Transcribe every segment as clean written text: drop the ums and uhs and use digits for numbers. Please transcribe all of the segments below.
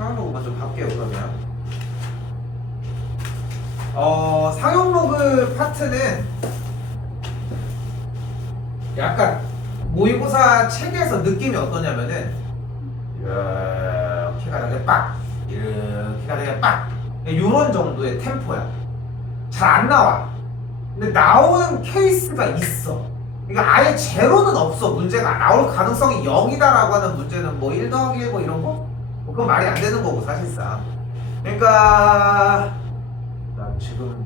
상용 로그 먼저 볼게요. 그러면 상용 로그 파트는 약간 모의고사 책에서 느낌이 어떠냐면은 이렇게 가다가 빡 이렇게 가다가 빡 요런 정도의 템포야. 잘 안 나와. 근데 나오는 케이스가 있어. 그러니까 아예 제로는 없어. 문제가 나올 가능성이 0이다라고 하는 문제는 뭐 1 더하기 1 뭐 이런 거? 뭐 그건 말이 안 되는 거고 사실상. 그러니까 나 지금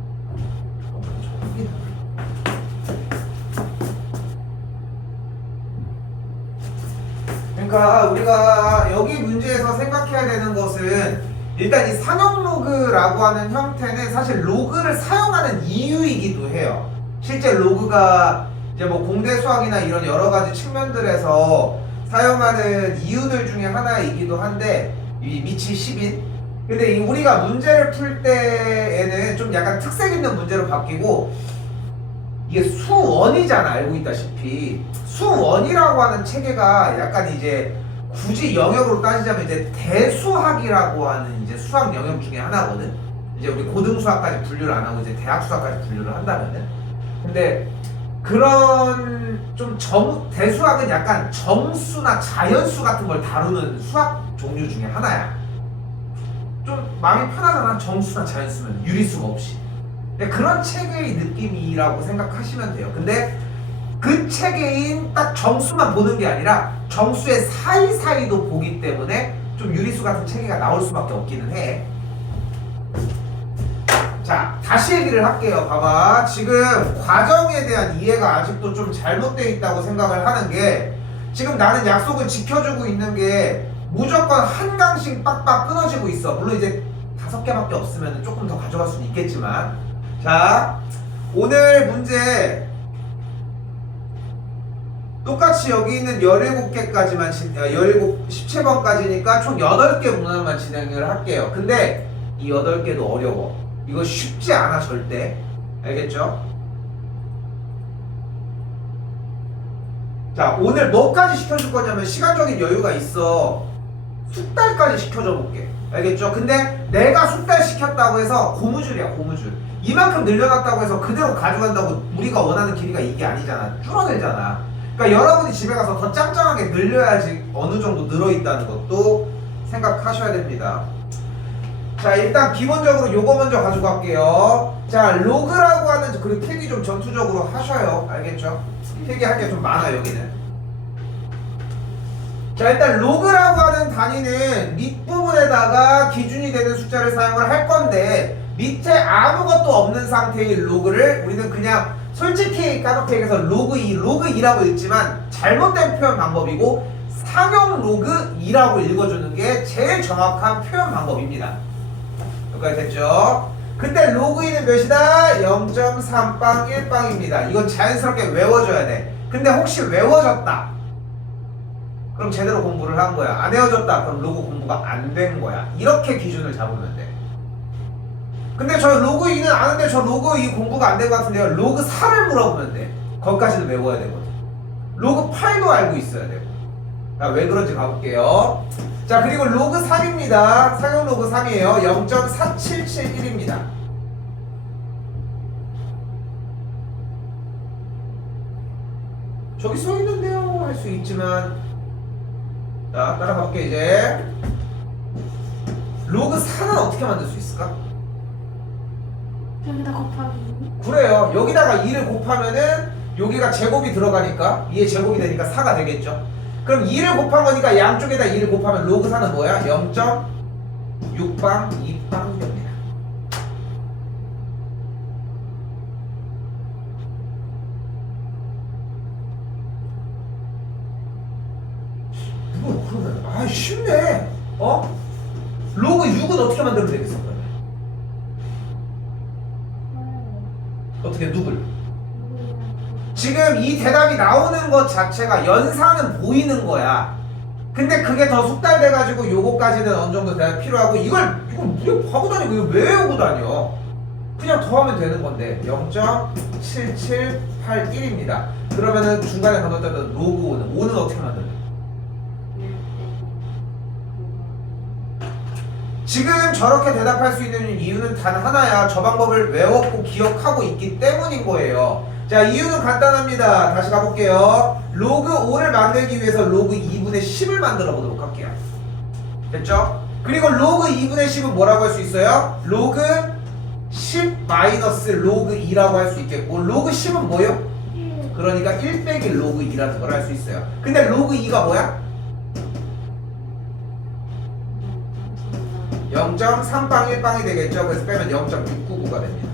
그러니까 우리가 여기 문제에서 생각해야 되는 것은 일단 이 상용 로그라고 하는 형태는 사실 로그를 사용하는 이유이기도 해요. 실제 로그가 이제 뭐 공대 수학이나 이런 여러 가지 측면들에서 사용하는 이유들 중에 하나이기도 한데 이 밑이 10인. 근데 우리가 문제를 풀 때에는 좀 약간 특색 있는 문제로 바뀌고 이게 수원이잖아. 알고 있다시피 수원이라고 하는 체계가 약간 이제 굳이 영역으로 따지자면 이제 대수학이라고 하는 이제 수학 영역 중에 하나거든. 이제 우리 고등수학까지 분류를 안 하고 이제 대학 수학까지 분류를 한다면은. 근데 그런 좀 대수학은 약간 정수나 자연수 같은 걸 다루는 수학 종류 중에 하나야. 좀 마음이 편하잖아. 정수나 자연수면 유리수가 없이. 그런 체계의 느낌이라고 생각하시면 돼요. 근데 그 체계인 딱 정수만 보는 게 아니라 정수의 사이사이도 보기 때문에 좀 유리수 같은 체계가 나올 수밖에 없기는 해. 자, 다시 얘기를 할게요. 봐봐. 지금 과정에 대한 이해가 아직도 좀 잘못되어 있다고 생각을 하는 게 지금 나는 약속을 지켜주고 있는 게 무조건 한 강씩 빡빡 끊어지고 있어. 물론 이제 5개밖에 없으면 조금 더 가져갈 수는 있겠지만 자, 오늘 문제 똑같이 여기 있는 17개까지만 17번까지니까 총 8개 문항만 진행을 할게요. 근데 이 8개도 어려워. 이거 쉽지 않아 절대. 알겠죠? 자, 오늘 뭐까지 시켜줄 거냐면 시간적인 여유가 있어. 숙달까지 시켜줘 볼게. 알겠죠? 근데 내가 숙달 시켰다고 해서 고무줄이야, 고무줄. 이만큼 늘려놨다고 해서 그대로 가져간다고 우리가 원하는 길이가 이게 아니잖아. 줄어들잖아. 그러니까 여러분이 집에 가서 더 짱짱하게 늘려야지 어느 정도 늘어있다는 것도 생각하셔야 됩니다. 자, 일단 기본적으로 요거 먼저 가지고 갈게요. 자, 로그라고 하는 그리고 필기 좀 전투적으로 하셔요. 알겠죠? 필기 할 게 좀 많아 여기는. 자, 일단 로그라고 하는 단위는 밑부분에다가 기준이 되는 숫자를 사용을 할 건데 밑에 아무것도 없는 상태의 로그를 우리는 그냥 솔직히 까놓게 얘기해서 로그 2, 로그 2라고 읽지만 잘못된 표현 방법이고 상용 로그 2라고 읽어주는 게 제일 정확한 표현 방법입니다. 여기까지 됐죠? 근데 로그 2는 몇이다? 0.3빵 1빵입니다. 이건 자연스럽게 외워줘야 돼. 근데 혹시 외워졌다? 그럼 제대로 공부를 한 거야. 안 외워졌다? 그럼 로그 공부가 안 된 거야. 이렇게 기준을 잡으면 돼. 근데 저 로그 2는 아는데 저 로그 2 공부가 안 된 것 같은데요. 로그 4를 물어보면 돼. 거기까지는 외워야 되거든. 로그 8도 알고 있어야 되고. 자, 왜 그런지 가볼게요. 자, 그리고 로그 3입니다. 상용 로그 3이에요. 0.4771입니다. 저기 써있는데요. 할 수 있지만. 자, 따라가 볼게 이제. 로그 4는 어떻게 만들 수 있을까? 여기다 곱하기. 그래요. 여기다가 2를 곱하면은 여기가 제곱이 들어가니까 2의 제곱이 되니까 4가 되겠죠. 그럼 2를 곱한 거니까 양쪽에다 2를 곱하면 로그 4는 뭐야? 0.6빵 2빵 됩니다. 이거 그러면 쉽네. 로그 6은 어떻게 만들면 되겠어? 그러면 어떻게 누굴? 지금 이 대답이 나오는 것 자체가 연산은 보이는 거야. 근데 그게 더 숙달돼가지고 요거까지는 어느 정도 대답이 필요하고 이걸 왜 하고 다니고 이거 왜 외우고 다녀? 그냥 더하면 되는 건데 0.7781입니다. 그러면은 중간에 건너뛰었던 로그 5는 어떻게 만들냐? 지금 저렇게 대답할 수 있는 이유는 단 하나야. 저 방법을 외웠고 기억하고 있기 때문인 거예요. 자, 이유는 간단합니다. 다시 가볼게요. 로그 5를 만들기 위해서 로그 2분의 10을 만들어 보도록 할게요. 됐죠? 그리고 로그 2분의 10은 뭐라고 할 수 있어요? 로그 10 마이너스 로그 2라고 할 수 있겠고, 로그 10은 뭐예요? 그러니까 1 빼기 로그 2라는 걸 할 수 있어요. 근데 로그 2가 뭐야? 0.3빵 1빵이 되겠죠? 그래서 빼면 0.699가 됩니다.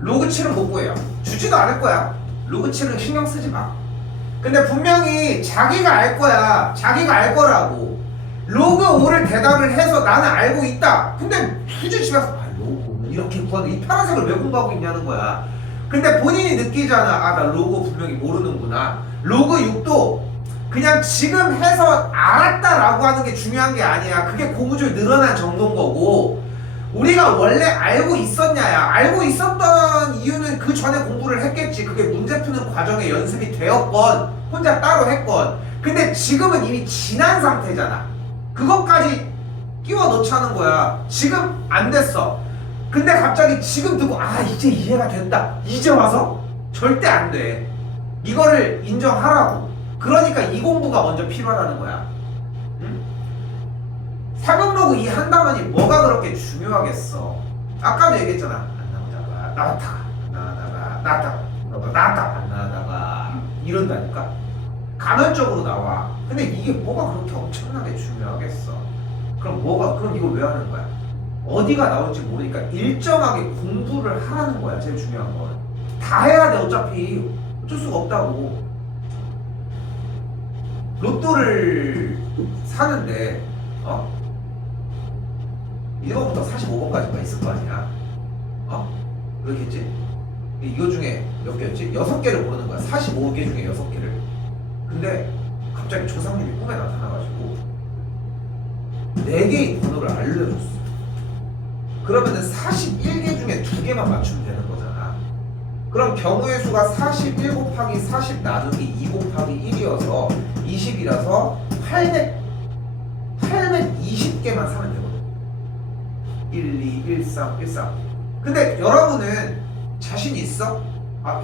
로그 7은 못 구해요. 주지도 않을 거야. 로그 7은 신경 쓰지 마. 근데 분명히 자기가 알 거야. 자기가 알 거라고. 로그 5를 대답을 해서 나는 알고 있다. 근데 굳이 집에 가서 로그 이렇게 구하는 이 파란색을 왜 공부하고 있냐는 거야. 근데 본인이 느끼잖아. 아, 나 로그 분명히 모르는구나. 로그 6도 그냥 지금 해서 알았다라고 하는 게 중요한 게 아니야. 그게 고무줄 늘어난 정도인 거고, 우리가 원래 알고 있었냐야. 알고 있었던 이유는 그 전에 공부를 했겠지. 그게 문제 푸는 과정에 연습이 되었건 혼자 따로 했건. 근데 지금은 이미 지난 상태잖아. 그것까지 끼워 넣자는 거야. 지금 안 됐어. 근데 갑자기 지금 듣고 아, 이제 이해가 됐다. 이제 와서? 절대 안 돼. 이거를 인정하라고. 그러니까 이 공부가 먼저 필요하다는 거야. 응? 사격로그 2 한다더니 뭐가 그렇게 중요하겠어. 아까도 얘기했잖아. 안 나오다가 나왔다가 나왔다가 안 나왔다가 이런다니까. 간헐적으로 나와. 근데 이게 뭐가 그렇게 엄청나게 중요하겠어. 그럼 이걸 왜 하는 거야? 어디가 나올지 모르니까 일정하게 공부를 하라는 거야. 제일 중요한 건 다 해야 돼. 어차피 어쩔 수가 없다고. 로또를 사는데 1번부터 45번까지가 있을 거 아니야. 그렇겠지? 이거 중에 몇 개였지? 6개를 고르는 거야. 45개 중에 6개를. 근데 갑자기 조상님이 꿈에 나타나가지고 4개의 번호를 알려줬어. 그러면은 41개 중에 2개만 맞추면 되는 거잖아. 그럼 경우의 수가 41 곱하기 40 나누기 2 곱하기 1이어서 20이라서 820개만 사면 되거든. 1, 2, 1, 3, 1, 3. 근데 여러분은 자신 있어?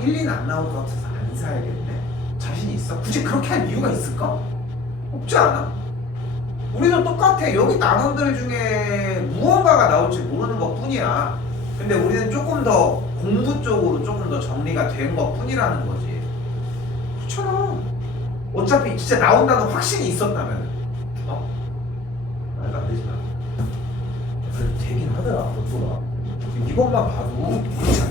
1, 2는 안 나올 것 같아서 안 사야겠네. 자신 있어? 굳이 그렇게 할 이유가 있을까? 없지 않아? 우리도 똑같아. 여기 단원들 중에 무언가가 나올지 모르는 것 뿐이야. 근데 우리는 조금 더 공부 쪽으로 조금 더 정리가 된 것 뿐이라는 거지. 그렇잖아. 어차피 진짜 나온다는 확신이 있었다면 말도 안 되지만 그래도 되긴 하더라. 로또가 이것만 봐도 그렇지.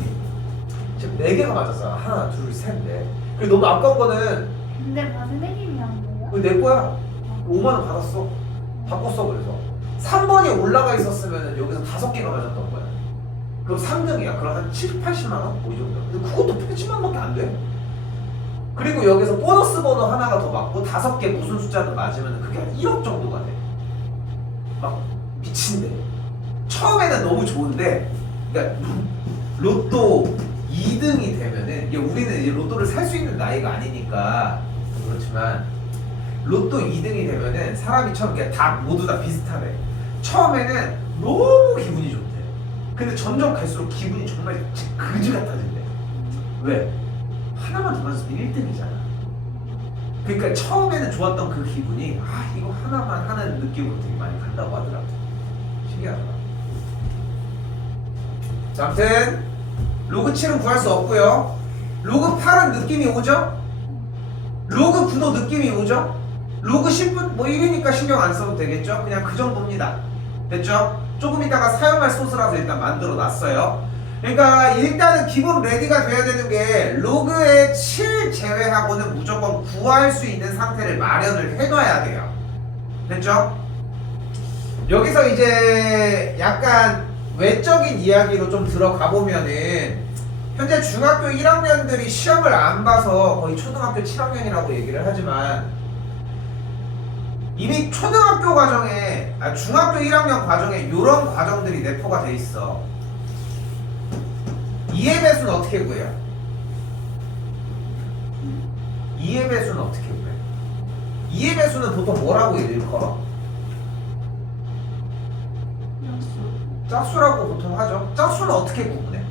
지금 4개가 맞았어. 하나, 둘, 셋, 넷. 그리고 너무 아까운 거는 근데 선생님이 한 거야? 그거 내 거야. 5만 원 받았어. 바꿨어. 그래서 3번이 올라가 있었으면 여기서 5개가 맞았던 거야. 그럼 3등이야. 그럼 한 7, 80만 원? 뭐 이 정도. 근데 그것도 80만 원밖에 안 돼. 그리고 여기서 보너스 번호 하나가 더 맞고 5개 무슨 숫자도 맞으면 그게 한 1억 정도가 돼. 막 미친데. 처음에는 너무 좋은데, 그러니까 로또 2등이 되면은, 이게 우리는 이제 로또를 살 수 있는 나이가 아니니까 그렇지만 로또 2등이 되면은 사람이 처음 다 모두 다 비슷하대. 처음에는 너무 기분이 좋대. 근데 점점 갈수록 기분이 정말 그지 같아진대. 왜? 하나만 더 맞았으면 1등이잖아. 그러니까 처음에는 좋았던 그 기분이 이거 하나만 하는 느낌으로 되게 많이 간다고 하더라고. 신기하더라. 자, 아무튼 로그 7은 구할 수 없고요. 로그 8은 느낌이 오죠? 로그 9도 느낌이 오죠? 로그 10은 뭐 1이니까 신경 안 써도 되겠죠? 그냥 그 정도입니다. 됐죠? 조금 있다가 사용할 소스라서 일단 만들어 놨어요. 그러니까 일단은 기본 레디가 돼야 되는 게 로그의 7 제외하고는 무조건 구할 수 있는 상태를 마련을 해놔야 돼요. 됐죠? 여기서 이제 약간 외적인 이야기로 좀 들어가 보면은 현재 중학교 1학년들이 시험을 안 봐서 거의 초등학교 7학년이라고 얘기를 하지만 이미 초등학교 과정에 중학교 1학년 과정에 이런 과정들이 내포가 돼 있어. 2의 배수는 어떻게 구해요? 2의 배수는 어떻게 구해? 2의 배수는 보통 뭐라고 일컬어? 짝수라고 보통 하죠. 짝수는 어떻게 구분해?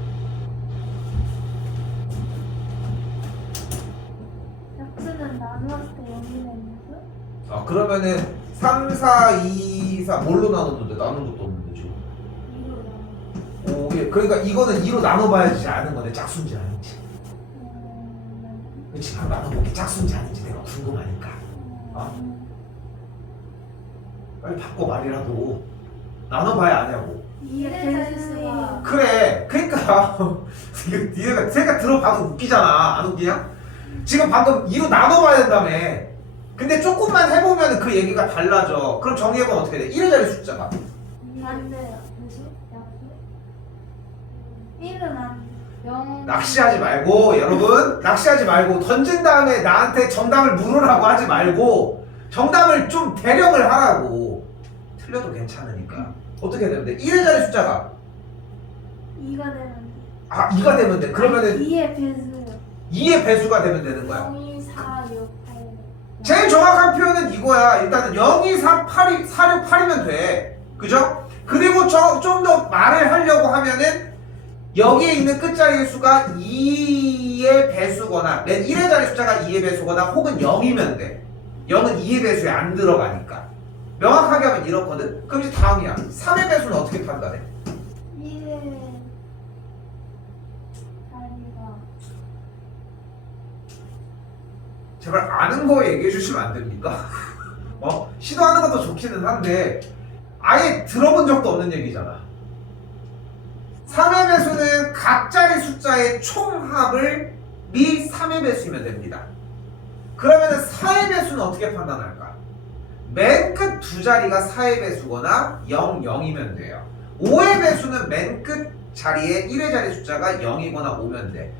약수는 나누었을 때 0이 되는 수? 그러면은 3, 4, 2, 4 뭘로 나눴는데 나눈 것도 없는데 지금. 2로 나누. 오, 예. 그러니까 이거는 2로 나눠봐야지 아는 건데 짝수인지 아닌지. 그치, 한번 나눠볼게. 짝수인지 아닌지 내가 궁금하니까. 빨리 바꿔 말이라도. 나눠봐야 아냐고. 2의 배수가 그래. 그러니까 이거 니네가 들어봐도 웃기잖아. 안 웃기냐? 지금 방금 2로 나눠봐야 된다며. 근데 조금만 해보면 그 얘기가 달라져. 그럼 정리해보면 어떻게 돼? 1의 자리 숫자가 반대야. 배수? 약수? 1은 안 0. 낚시하지 말고 여러분 낚시하지 말고 던진 다음에 나한테 정답을 물으라고 하지 말고 정답을 좀 대령을 하라고. 틀려도 괜찮으니까. 어떻게 되면 돼? 1의 자리 숫자가 2가 되면 돼. 2가 되면 돼. 그러면은 2의 배수요. 2의 배수가 되면 되는 거야. 0, 2, 4, 6, 8. 제일 정확한 표현은 이거야. 일단은 0, 2, 4, 8, 4, 6, 8이면 돼. 그죠? 그리고 좀 더 말을 하려고 하면은 여기에 있는 끝자리의 수가 2의 배수거나 맨 1의 자리 숫자가 2의 배수거나 혹은 0이면 돼. 0은 2의 배수에 안 들어가니까. 명확하게 하면 이렇거든. 그럼 이제 다음이야. 3의 배수는 어떻게 판단해? 1의 자리가 제발 아는 거 얘기해 주시면 안 됩니까? 시도하는 것도 좋기는 한데 아예 들어본 적도 없는 얘기잖아. 3의 배수는 각자리 숫자의 총합을 미 3의 배수이면 됩니다. 그러면 4의 배수는 어떻게 판단할까? 맨 끝 두 자리가 4의 배수거나 0, 0이면 돼요. 5의 배수는 맨 끝 자리에 1의 자리 숫자가 0이거나 5면 돼.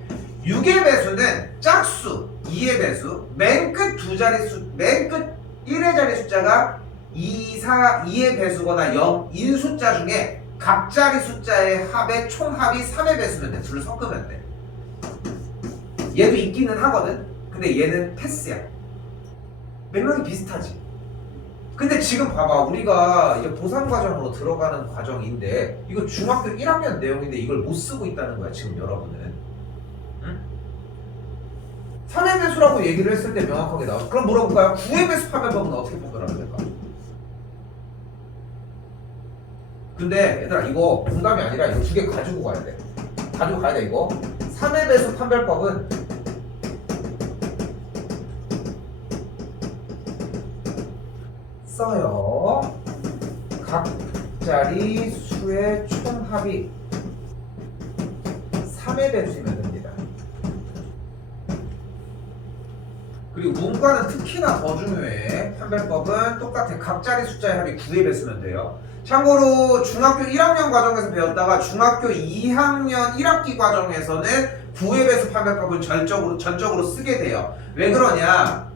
6의 배수는 짝수 2의 배수, 맨 끝 두 자리 맨 끝 1의 자리 숫자가 2의 배수거나 0인 숫자 중에 각자리 숫자의 합의 총합이 3의 배수면 돼. 둘을 섞으면 돼. 얘도 있기는 하거든. 근데 얘는 패스야. 맥락이 비슷하지. 근데 지금 봐봐. 우리가 이제 보상 과정으로 들어가는 과정인데 이거 중학교 1학년 내용인데 이걸 못 쓰고 있다는 거야 지금 여러분은. 응? 3의 배수라고 얘기를 했을 때 명확하게 나와. 그럼 물어볼까요? 9의 배수 판별법은 어떻게 판별하면 될까? 근데 얘들아 이거 농담이 아니라 이거 두 개 가지고 가야 돼. 가지고 가야 돼 이거. 3의 배수 판별법은 써요. 각자리 수의 총합이 3의 배수이면 됩니다. 그리고 문과는 특히나 더 중요해. 판별법은 똑같아. 각자리 숫자의 합이 9의 배수면 돼요. 참고로 중학교 1학년 과정에서 배웠다가 중학교 2학년 1학기 과정에서는 9의 배수 판별법을 전적으로 쓰게 돼요. 왜 그러냐?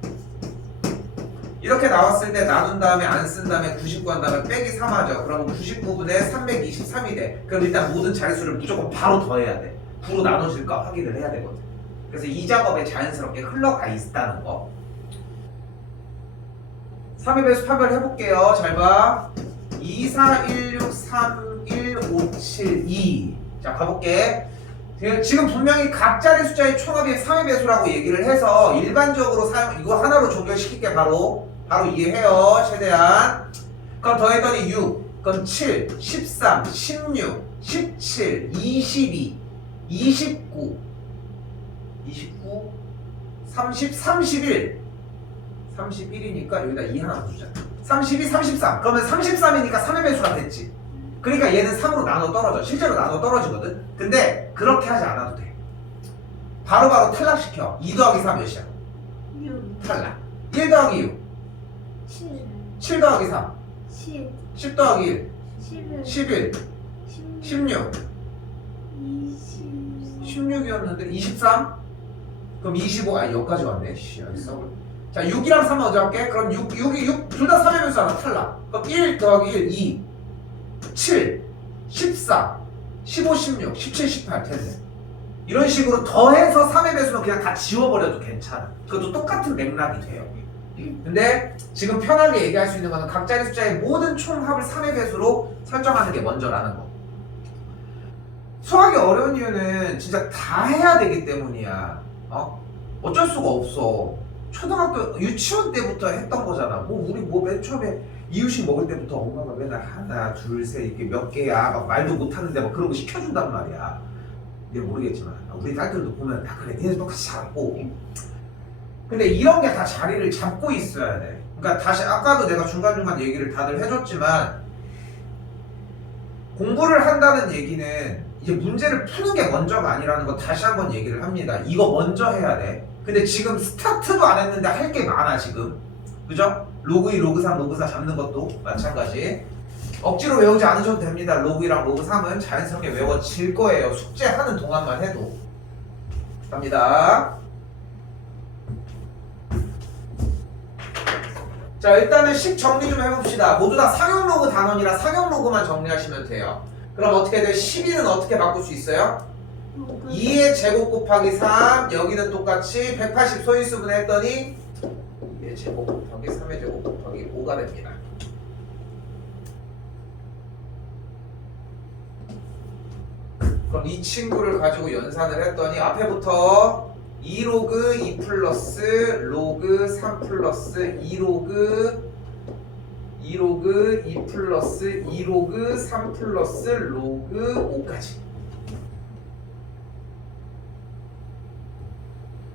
이렇게 나왔을 때 나눈 다음에 안 쓴 다음에 99 한 다음에 빼기 3 하죠. 그러면 99분의 323이 돼. 그럼 일단 모든 자릿수를 무조건 바로 더해야 돼. 9로 나눠질까 확인을 해야 되거든. 그래서 이 작업에 자연스럽게 흘러가 있다는 거. 3의 배수 판별 해볼게요. 잘 봐. 2, 4, 1, 6, 3, 1, 5, 7, 2. 자, 가볼게. 지금 분명히 각자리 숫자의 총합이 3의 배수라고 얘기를 해서 일반적으로 이거 하나로 종결시킬게 바로 이해해요. 최대한. 그럼 더했더니 6, 그럼 7, 13, 16, 17, 22, 29, 30, 31. 31이니까 여기다 2 하나 주자. 32, 33. 그러면 33이니까 3의 배수가 됐지. 그러니까 얘는 3으로 나눠 떨어져. 실제로 나눠 떨어지거든. 근데 그렇게 하지 않아도 돼. 바로바로 탈락시켜. 2 더하기 3 몇이야? 6, 탈락. 1 더하기 6. 7, 7 더하기 3. 10, 10 더하기 1. 11, 11. 16. 20, 16이었는데 23? 그럼 25. 여기까지 왔네. 씨, 알겠어. 자, 6이랑 3은 어디 할게? 그럼 6 둘 다 3의 배수잖아. 탈락. 그럼 1 더하기 1, 2. 7, 14, 15, 16, 17, 18 됐네. 이런 식으로 더해서 3의 배수는 그냥 다 지워버려도 괜찮아. 그것도 똑같은 맥락이 돼요. 근데 지금 편하게 얘기할 수 있는 거는 각자의 숫자의 모든 총합을 3의 배수로 설정하는 게 먼저라는 거. 수학이 어려운 이유는 진짜 다 해야 되기 때문이야. 어쩔 수가 없어. 초등학교 유치원 때부터 했던 거잖아. 우리 맨 처음에 이유식 먹을 때부터 엄마가 맨날 하나 둘 셋 이렇게 몇 개야 막 말도 못하는데 막 그런 거 시켜준단 말이야. 내가 모르겠지만 우리 딸들도 보면 다 그래. 얘네 똑같이 잘하고. 근데 이런 게 다 자리를 잡고 있어야 돼. 그러니까 다시 아까도 내가 중간중간 얘기를 다들 해줬지만 공부를 한다는 얘기는 이제 문제를 푸는 게 먼저가 아니라는 거 다시 한번 얘기를 합니다. 이거 먼저 해야 돼. 근데 지금 스타트도 안 했는데 할 게 많아 지금. 그죠? 로그 2, 로그 3, 로그 4 잡는 것도 마찬가지. 억지로 외우지 않으셔도 됩니다. 로그 2랑 로그 3은 자연스럽게 외워질 거예요. 숙제하는 동안만 해도. 갑니다. 자, 일단은 식 정리 좀 해봅시다. 모두 다 상용 로그 단원이라 상용 로그만 정리하시면 돼요. 그럼 어떻게 돼? 12는 어떻게 바꿀 수 있어요? 2의 제곱 곱하기 3, 여기는 똑같이 180 소인수분 했더니 2의 제곱 곱하기 3의 제곱 곱하기 5가 됩니다. 그럼 이 친구를 가지고 연산을 했더니 앞에부터 2로그 2 플러스 로그 3 플러스 2로그 2로그 2 플러스 2로그 3 플러스 로그 5까지.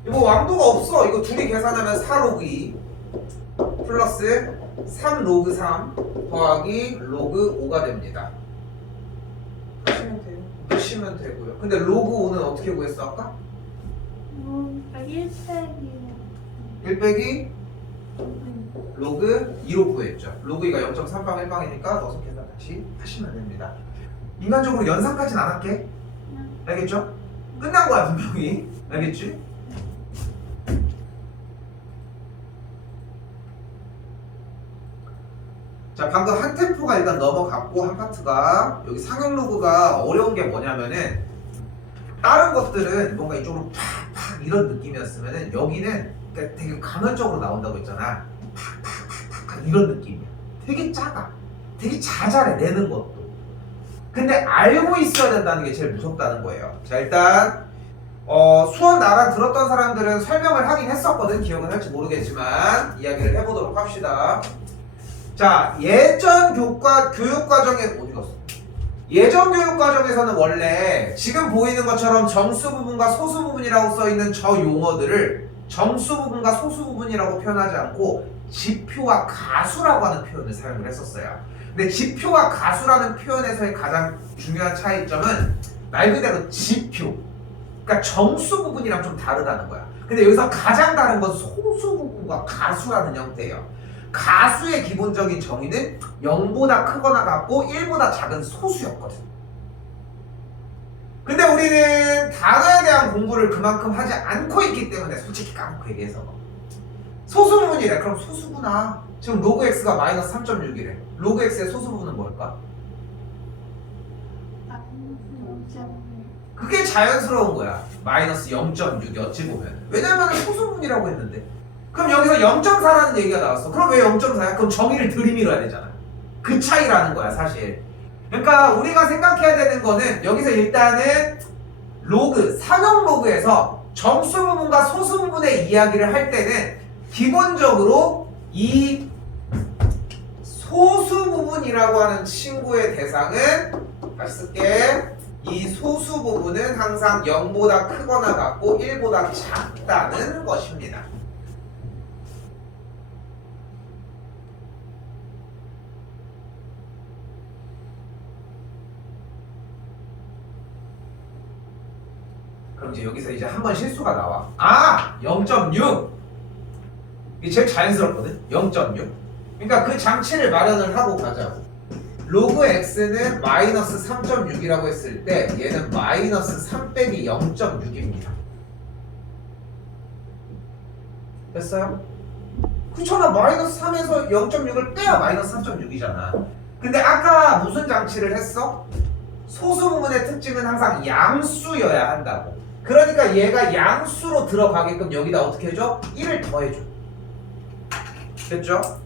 이거 왕도가 없어. 이거 둘이 계산하면 4로그 2 플러스 3로그 3 더하기 로그 5가 됩니다. 하시면 돼요. 하시면 되고요. 근데 로그 5는 어떻게 구했어 아까? 1 빼기 1 빼기 로그 2로 구했죠. 로그 2가 0.3방 1방이니까 넣어서 계산 다시 하시면 됩니다. 인간적으로 연산까지는 안 할게. 알겠죠? 끝난 거야 분명히. 알겠지? 자, 방금 한 템포가 일단 넘어갔고 한 파트가 여기 상용 로그가 어려운 게 뭐냐면은 다른 것들은 뭔가 이쪽으로 팍팍 이런 느낌이었으면은 여기는 그러니까 되게 간헐적으로 나온다고 했잖아. 팍팍팍팍 이런 느낌이야. 되게 작아. 되게 자잘해 내는 것도. 근데 알고 있어야 된다는 게 제일 무섭다는 거예요. 자, 일단 수업 나랑 들었던 사람들은 설명을 하긴 했었거든. 기억은 할지 모르겠지만 이야기를 해보도록 합시다. 자, 예전 교육과정에 어디 갔어? 예전 교육과정에서는 원래 지금 보이는 것처럼 정수 부분과 소수 부분이라고 써있는 저 용어들을 정수 부분과 소수 부분이라고 표현하지 않고 지표와 가수라고 하는 표현을 사용을 했었어요. 근데 지표와 가수라는 표현에서의 가장 중요한 차이점은 말 그대로 지표, 그러니까 정수 부분이랑 좀 다르다는 거야. 근데 여기서 가장 다른 건 소수 부분과 가수라는 형태예요. 가수의 기본적인 정의는 0보다 크거나 같고 1보다 작은 소수였거든. 근데 우리는 단어에 대한 공부를 그만큼 하지 않고 있기 때문에 솔직히 까놓고 얘기해서 소수 부분이래. 그럼 소수구나. 지금 로그 x가 마이너스 3.6이래. 로그 x의 소수 부분은 뭘까? 그게 자연스러운 거야. 마이너스 0.6이 어찌 보면. 왜냐면 소수 부분이라고 했는데. 그럼 여기서 0.4라는 얘기가 나왔어. 그럼 왜 0.4야? 그럼 정의를 들이밀어야 되잖아. 그 차이라는 거야 사실. 그러니까 우리가 생각해야 되는 거는 여기서 일단은 로그, 상용 로그에서 정수 부분과 소수 부분의 이야기를 할 때는 기본적으로 이 소수 부분이라고 하는 친구의 대상은 다시 쓸게. 이 소수 부분은 항상 0보다 크거나 같고 1보다 작다는 것입니다. 그럼 이제 여기서 이제 한 번 실수가 나와. 0.6! 이게 제일 자연스럽거든? 0.6. 그러니까 그 장치를 마련을 하고 가자고. 로그 x는 마이너스 3.6이라고 했을 때 얘는 마이너스 3 빼기 0.6입니다. 됐어요? 그렇잖아. 마이너스 3에서 0.6을 빼야 마이너스 3.6이잖아. 근데 아까 무슨 장치를 했어? 소수 부분의 특징은 항상 양수여야 한다고. 그러니까 얘가 양수로 들어가게끔 여기다 어떻게 해줘? 1을 더해줘. 됐죠?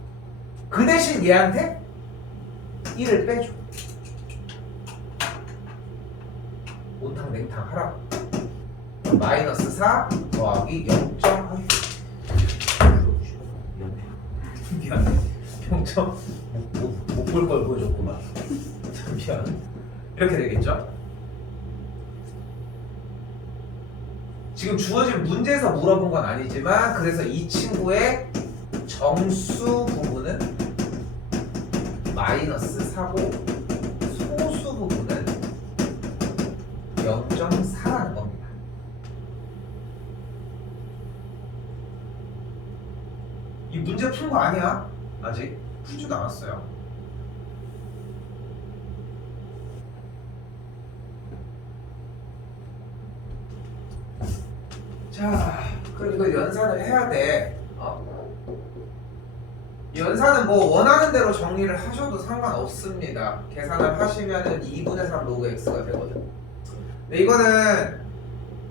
그 대신 얘한테 1을 빼줘. 온탕 냉탕 하라고. 마이너스 4 더하기 0. 미안해. 0점 못 볼 걸 보여줬구만. 참 미안. 이렇게 되겠죠? 지금 주어진 문제에서 물어본 건 아니지만 그래서 이 친구의 정수 부분은 마이너스 4고 소수 부분은 0.4라는 겁니다. 이 문제 푼 거 아니야? 아직 풀지도 않았어요. 자, 그럼 이거 연산을 해야 돼. 연산은 뭐 원하는 대로 정리를 하셔도 상관없습니다. 계산을 하시면은 2분의 3 로그 x가 되거든. 근데 이거는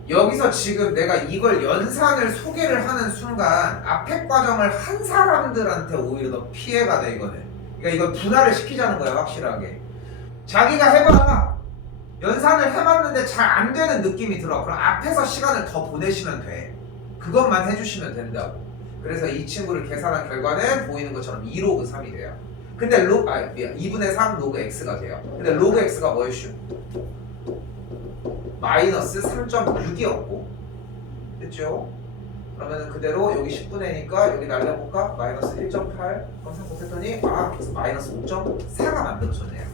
여기서 지금 내가 이걸 연산을 소개를 하는 순간 앞에 과정을 한 사람들한테 오히려 더 피해가 돼 이거는. 그러니까 이걸 분할을 시키자는 거야 확실하게. 자기가 해봐. 연산을 해봤는데 잘 안 되는 느낌이 들어. 그럼 앞에서 시간을 더 보내시면 돼. 그것만 해주시면 된다고. 그래서 이 친구를 계산한 결과는 보이는 것처럼 2 로그 3이 돼요. 근데 2분의 3 로그 x가 돼요. 근데 로그 x가 뭐였슈? 마이너스 3.6이었고 됐죠? 그러면 그대로 여기 10분의니까 여기 날려볼까? 마이너스 1.8 검사 못했더니 그래서 마이너스 5.4가 만들어졌네요.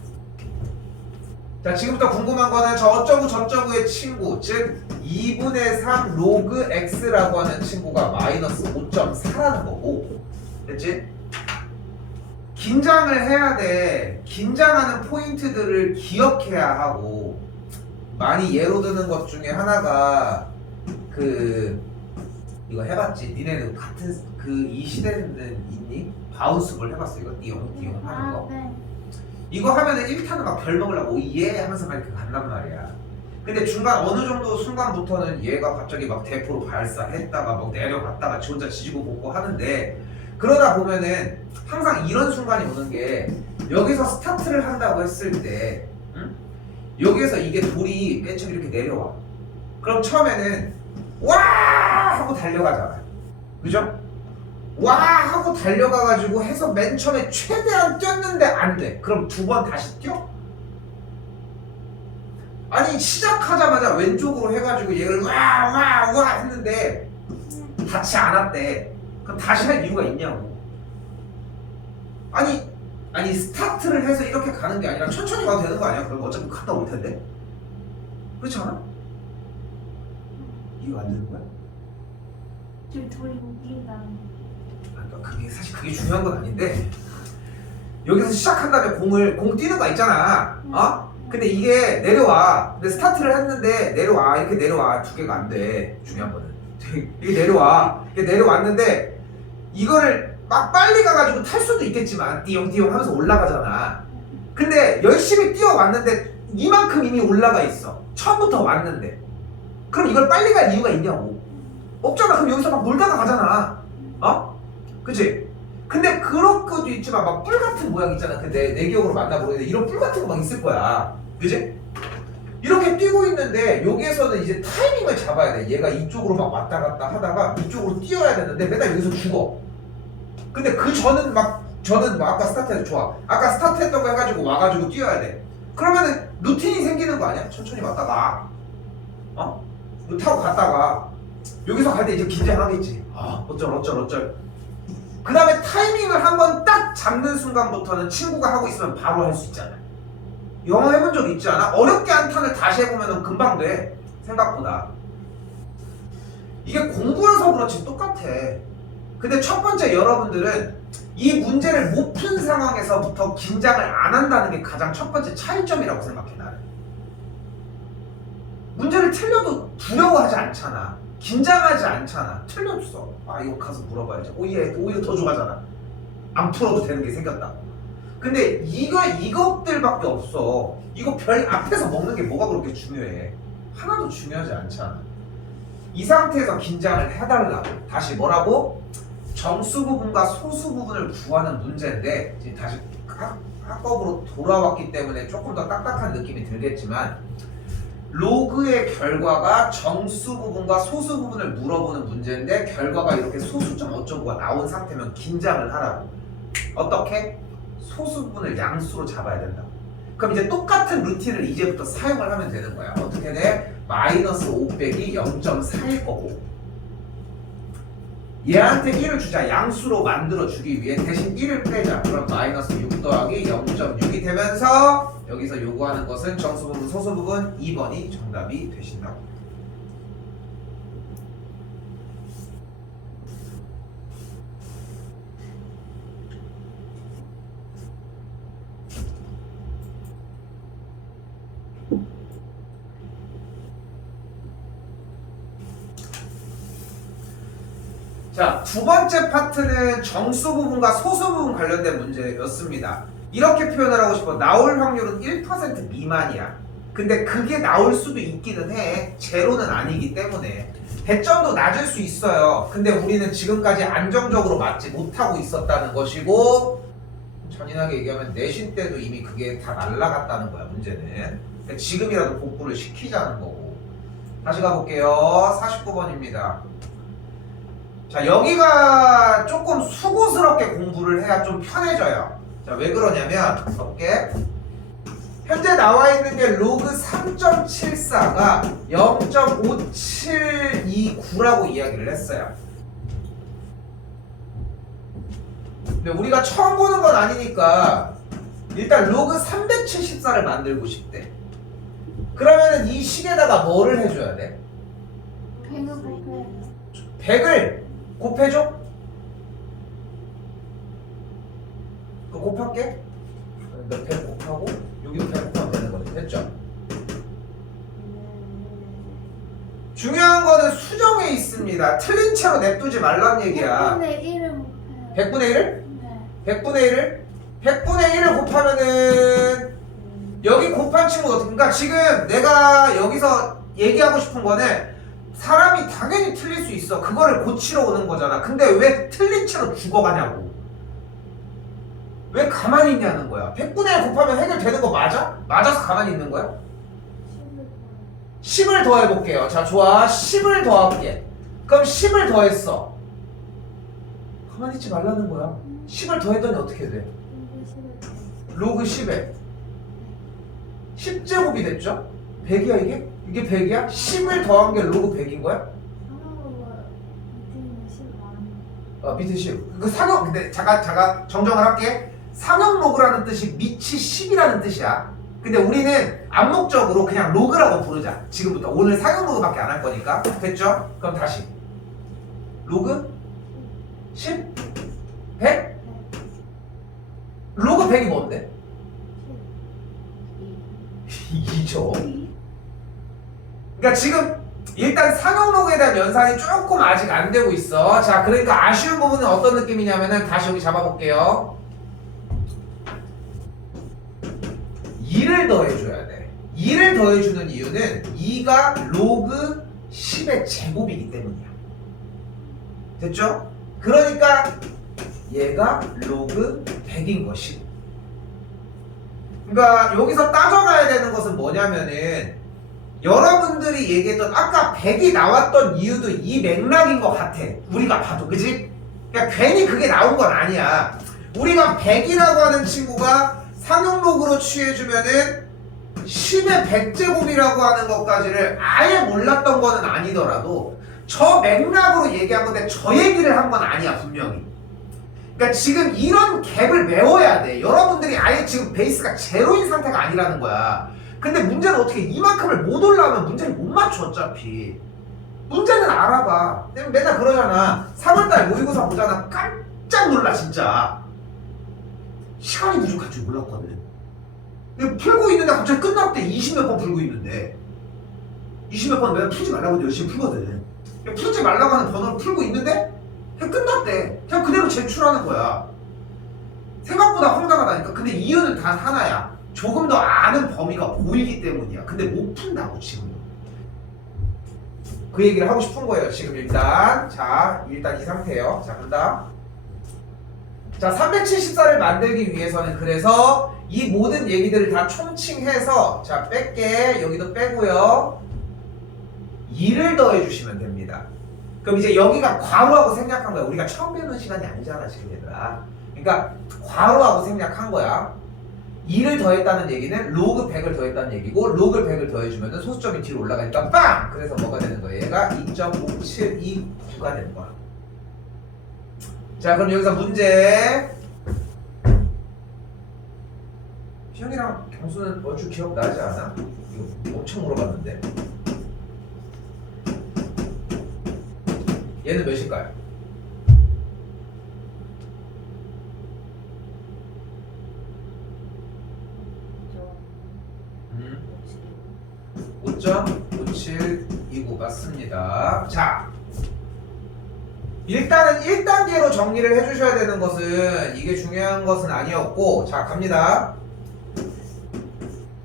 자, 지금부터 궁금한 거는 저 어쩌고 저쩌고의 친구, 즉 2분의 3 로그 x라고 하는 친구가 마이너스 5.4라는 거고, 됐지? 긴장을 해야 돼. 긴장하는 포인트들을 기억해야 하고, 많이 예로 드는 것 중에 하나가 이거 해봤지? 니네는 같은 이 시대는 있니? 바운스볼 해봤어? 이거 띠용 하는 거. 네. 이거 하면은 1타는 막 별 먹으려고 예 하면서 막 이렇게 간단 말이야. 근데 중간 어느 정도 순간부터는 얘가 갑자기 막 대포로 발사했다가 막 내려갔다가 지 혼자 지지고 볶고 하는데, 그러다 보면은 항상 이런 순간이 오는 게, 여기서 스타트를 한다고 했을 때 여기에서 이게 돌이 맨 처음 이렇게 내려와. 그럼 처음에는 와 하고 달려가잖아. 그죠? 와 하고 달려가가지고 해서 맨 처음에 최대한 뛰었는데 안 돼. 그럼 2번 다시 뛰어? 아니 시작하자마자 왼쪽으로 해가지고 얘를 와 했는데 닿지 않았대. 그럼 다시 할 이유가 있냐고. 아니 스타트를 해서 이렇게 가는 게 아니라 천천히 가도 되는 거 아니야? 그럼 어차피 갔다 올 텐데. 그렇지 않아? 이해가 안 되는 거야? 지금 돌이 웃긴다는 그러니까 그게 중요한 건 아닌데, 여기서 시작한 다음에 공 뛰는 거 있잖아. 근데 이게 내려와. 근데 스타트를 했는데 내려와. 이렇게 내려와. 2개가 안 돼. 중요한 거는 이게 내려와. 이게 내려왔는데 이거를 막 빨리 가가지고 탈 수도 있겠지만 띠용띠용 하면서 올라가잖아. 근데 열심히 뛰어왔는데 이만큼 이미 올라가 있어. 처음부터 왔는데. 그럼 이걸 빨리 갈 이유가 있냐고. 없잖아. 그럼 여기서 막 놀다가 가잖아. 그치? 근데 그런 것도 있지만 막 뿔 같은 모양 있잖아. 근데 내 기억으로 만나보는데 이런 뿔 같은 거 막 있을 거야. 그치? 이렇게 뛰고 있는데 여기에서는 이제 타이밍을 잡아야 돼. 얘가 이쪽으로 막 왔다 갔다 하다가 이쪽으로 뛰어야 되는데 맨날 여기서 죽어. 근데 저는 아까 스타트해서 좋아. 아까 스타트했던 거 해가지고 와가지고 뛰어야 돼. 그러면은 루틴이 생기는 거 아니야? 천천히 왔다가 이거 타고 갔다가 여기서 갈 때 이제 긴장하겠지. 어쩔. 그 다음에 타이밍을 한번 딱 잡는 순간부터는 친구가 하고 있으면 바로 할 수 있잖아. 영어 해본 적 있지 않아? 어렵게 한 턴을 다시 해보면 금방 돼. 생각보다. 이게 공부여서 그렇지 똑같아. 근데 첫 번째 여러분들은 이 문제를 못 푼 상황에서부터 긴장을 안 한다는 게 가장 첫 번째 차이점이라고 생각해 나는. 문제를 틀려도 두려워하지 않잖아. 긴장하지 않잖아. 틀렸어. 이거 가서 물어봐야지. 오히려 더 좋아하잖아. 안 풀어도 되는 게 생겼다. 근데 이것들밖에 없어. 이거 별 앞에서 먹는 게 뭐가 그렇게 중요해? 하나도 중요하지 않잖아. 이 상태에서 긴장을 해달라고. 다시 뭐라고? 정수 부분과 소수 부분을 구하는 문제인데 지금 다시 학법으로 돌아왔기 때문에 조금 더 딱딱한 느낌이 들겠지만 로그의 결과가 정수 부분과 소수 부분을 물어보는 문제인데 결과가 이렇게 소수점 어쩌고가 나온 상태면 긴장을 하라고. 어떻게? 소수 부분을 양수로 잡아야 된다고. 그럼 이제 똑같은 루틴을 이제부터 사용을 하면 되는 거야. 어떻게 돼? 마이너스 5 빼기 0.4일 거고 얘한테 1을 주자. 양수로 만들어 주기 위해 대신 1을 빼자. 그럼 마이너스 6 더하기 0.6이 되면서 여기서 요구하는 것은 정수 부분, 소수 부분 2번이 정답이 되신다고. 자, 두 번째 파트는 정수 부분과 소수 부분 관련된 문제였습니다. 이렇게 표현을 하고 싶어. 나올 확률은 1% 미만이야. 근데 그게 나올 수도 있기는 해. 제로는 아니기 때문에. 배점도 낮을 수 있어요. 근데 우리는 지금까지 안정적으로 맞지 못하고 있었다는 것이고 잔인하게 얘기하면 내신 때도 이미 그게 다 날라갔다는 거야, 문제는. 그러니까 지금이라도 복구를 시키자는 거고. 다시 가볼게요. 49번입니다. 자, 여기가 조금 수고스럽게 공부를 해야 좀 편해져요. 자, 왜 그러냐면 볼게. 현재 나와 있는 게 로그 3.74가 0.5729라고 이야기를 했어요. 근데 우리가 처음 보는 건 아니니까 일단 로그 374를 만들고 싶대. 그러면은 이 식에다가 뭐를 해줘야 돼? 100을 곱해요. 100을 곱해줘? 그거 곱할게. 그러니까 100 곱하고 여기도 100 곱하면 되는 거네. 됐죠? 중요한 거는 수정에 있습니다. 틀린 채로 냅두지 말란 얘기야. 100분의 1을 곱해요. 100분의 1을? 네. 100분의 1을? 100분의 1을 곱하면은 여기 곱한 친구가 어떻게, 그러니까 지금 내가 여기서 얘기하고 싶은 거는 사람이 당연히 틀릴 수 있어. 그거를 고치러 오는 거잖아. 근데 왜 틀린 채로 죽어가냐고. 왜 가만히 있냐는 거야. 100분의 1 곱하면 해결되는 거 맞아? 맞아서 가만히 있는 거야? 10을 더해볼게요. 자, 좋아. 10을 더할게. 그럼 10을 더했어. 가만히 있지 말라는 거야. 10을 더했더니 어떻게 돼? 로그 10에 10제곱이 됐죠? 100이야 이게? 이게 100이야? 10을 더한 게 로그 100인 거야? 밑에 10. 그 상형, 근데 잠깐 정정을 할게. 상형 로그라는 뜻이 밑이 10이라는 뜻이야. 근데 우리는 암묵적으로 그냥 로그라고 부르자. 지금부터. 오늘 상형 로그밖에 안 할 거니까. 됐죠? 그럼 다시. 로그 10? 100? 로그 100이 뭔데? 2죠. 그러니까 지금 일단 상형 로그에 대한 연산이 조금 아직 안 되고 있어. 자, 그러니까 아쉬운 부분은 어떤 느낌이냐면은 다시 여기 잡아볼게요. 2를 더해줘야 돼. 2를 더해주는 이유는 2가 로그 10의 제곱이기 때문이야. 됐죠? 그러니까 얘가 로그 100인 것이고. 그러니까 여기서 따져가야 되는 것은 뭐냐면은 여러분들이 얘기했던 아까 100이 나왔던 이유도 이 맥락인 것 같아. 우리가 봐도. 그지? 그러니까 괜히 그게 나온 건 아니야. 우리가 100이라고 하는 친구가 상용 로그로 취해주면은 10의 100제곱이라고 하는 것까지를 아예 몰랐던 거는 아니더라도 저 맥락으로 얘기한 건데 저 얘기를 한 건 아니야, 분명히. 그러니까 지금 이런 갭을 메워야 돼. 여러분들이 아예 지금 베이스가 제로인 상태가 아니라는 거야. 근데 문제는 어떻게 이만큼을 못 올라오면 문제를 못 맞춰 어차피. 문제는 알아봐. 맨날 그러잖아. 3월달 모의고사 보잖아. 깜짝 놀라 진짜. 시간이 부족할 줄 몰랐거든. 근데 풀고 있는데 갑자기 끝났대. 20몇 번 풀고 있는데 20몇 번 내가 풀지 말라고 열심히 풀거든. 풀지 말라고 하는 번호를 풀고 있는데 그냥 끝났대. 그냥 그대로 제출하는 거야. 생각보다 황당하다니까. 근데 이유는 단 하나야. 조금 더 아는 범위가 보이기 때문이야. 근데 못 푼다고 지금. 그 얘기를 하고 싶은 거예요. 지금 일단 일단 이 상태예요. 자, 간다. 자, 374를 만들기 위해서는 그래서 이 모든 얘기들을 다 총칭해서 자, 뺄게. 여기도 빼고요. 2를 더해 주시면 됩니다. 그럼 이제 여기가 괄호하고 생략한 거야. 우리가 처음 배우는 시간이 아니잖아, 지금 얘들아. 그러니까 괄호하고 생략한 거야. 2를 더했다는 얘기는 로그 100을 더했다는 얘기고 로그 100을 더해주면 소수점이 뒤로 올라가니까 빵! 그래서 뭐가 되는 거예요? 얘가 2.5729가 되는 거야. 자, 그럼 여기서 문제. 희영이랑 경수는 얼추 기억나지 않아? 이거 엄청 물어봤는데. 얘는 몇일까요? 음. 5.5729 맞습니다. 자, 일단은 1단계로 정리를 해주셔야 되는 것은 이게 중요한 것은 아니었고, 자, 갑니다.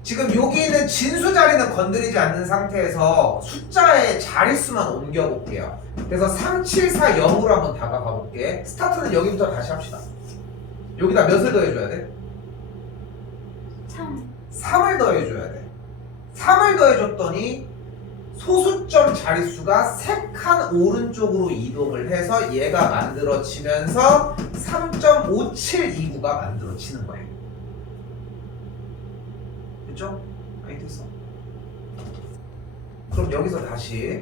지금 여기 있는 진수 자리는 건드리지 않는 상태에서 숫자의 자릿수만 옮겨볼게요. 그래서 3740으로 한번 다가가 볼게. 스타트는 여기부터 다시 합시다. 여기다 몇을 더해줘야 돼? 3을 더해줘야 돼. 3을 더해줬더니 소수점 자릿수가 3칸 오른쪽으로 이동을 해서 얘가 만들어지면서 3.5729가 만들어지는 거예요. 됐죠? 많이 됐어. 그럼 여기서 다시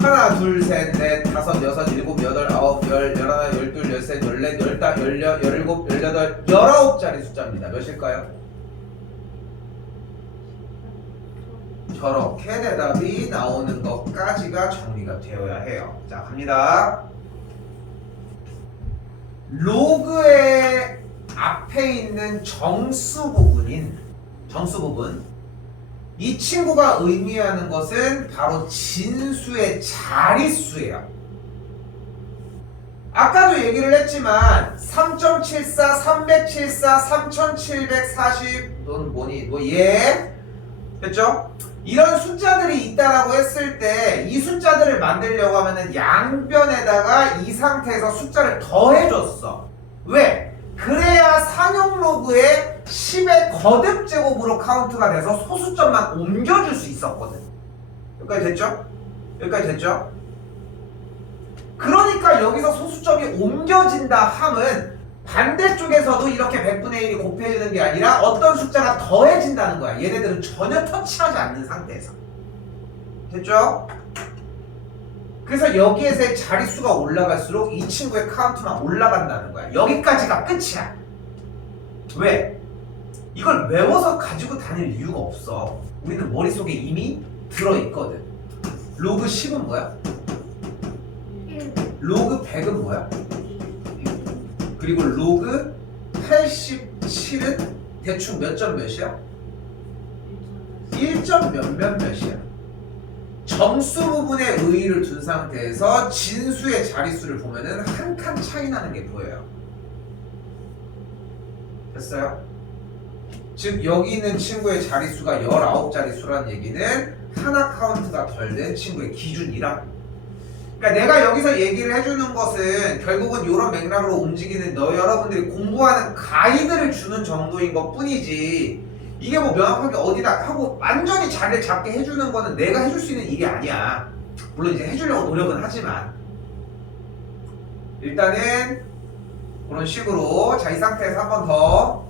하나, 둘, 셋, 넷, 다섯, 여섯, 일곱, 여덟, 아홉, 열, 열하나, 열둘, 열셋, 열넷, 열다, 열여, 열일곱, 열여덟, 19자리 숫자입니다. 몇일까요? 저렇게 대답이 나오는 것까지가 정리가 되어야 해요. 자, 갑니다. 로그의 앞에 있는 정수 부분, 이 친구가 의미하는 것은 바로 진수의 자릿수예요. 아까도 얘기를 했지만 3.74, 374, 3740, 넌 뭐니? 얘 됐죠? 이런 숫자들이 있다라고 했을 때 이 숫자들을 만들려고 하면은 양변에다가 이 상태에서 숫자를 더해줬어. 왜? 그래야 상용 로그에 10의 거듭 제곱으로 카운트가 돼서 소수점만 옮겨줄 수 있었거든. 여기까지 됐죠? 여기까지 됐죠? 그러니까 여기서 소수점이 옮겨진다 함은 반대쪽에서도 이렇게 100분의 1이 곱해지는 게 아니라 어떤 숫자가 더해진다는 거야. 얘네들은 전혀 터치하지 않는 상태에서. 됐죠? 그래서 여기에서의 자릿수가 올라갈수록 이 친구의 카운트만 올라간다는 거야. 여기까지가 끝이야. 왜? 이걸 외워서 가지고 다닐 이유가 없어. 우리는 머릿속에 이미 들어있거든. 로그 10은 뭐야? 1, 로그 100은 뭐야? 그리고 로그 87은 대충 몇 점 몇이야? 1점 몇이야? 정수 부분에 의의를 둔 상태에서 진수의 자릿수를 보면은 한 칸 차이 나는 게 보여요. 됐어요? 즉 여기 있는 친구의 자릿수가 19자릿수라는 얘기는 하나 카운트가 덜 된 친구의 기준이라. 그러니까 내가 여기서 얘기를 해주는 것은 결국은 이런 맥락으로 움직이는 여러분들이 공부하는 가이드를 주는 정도인 것 뿐이지, 이게 뭐 명확하게 어디다 하고 완전히 자리를 잡게 해주는 거는 내가 해줄 수 있는 일이 아니야. 물론 이제 해주려고 노력은 하지만 일단은 그런 식으로. 자, 이 상태에서 한 번 더.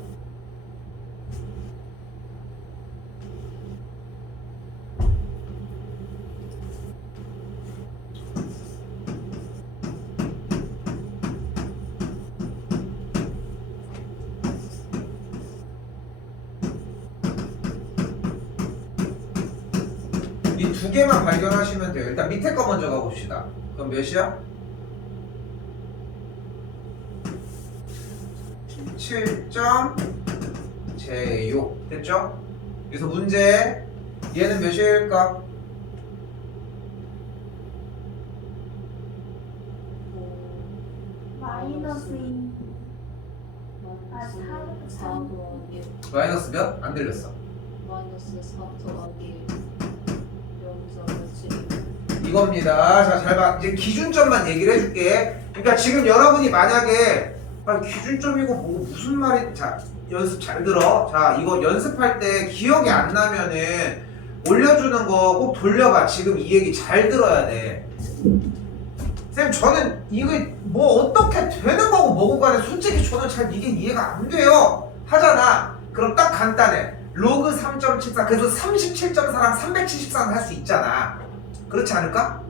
이 두 개만 발견하시면 돼요. 일단 밑에 거 먼저 가봅시다. 그럼 몇이야? 7.제6 됐죠? 그래서 문제, 얘는 몇일까? 마이너스 2. 마이너스 4 더하기 마이너스 몇? 안 들렸어. 마이너스 4 더하기 0.7 이겁니다. 자, 잘 봐. 이제 기준점만 얘기를 해줄게. 그러니까 지금 여러분이 만약에 기준점이고 뭐 무슨 말이 자 연습 잘 들어. 자, 이거 연습할 때 기억이 안 나면은 올려주는 거 꼭 돌려봐. 지금 이 얘기 잘 들어야 돼. 쌤, 저는 이거 뭐 어떻게 되는 거고 뭐고 간에 솔직히 저는 잘 이게 이해가 안 돼요. 하잖아. 그럼 딱 간단해. 로그 3.74 그래서 37.4랑 374는 할 수 있잖아. 그렇지 않을까?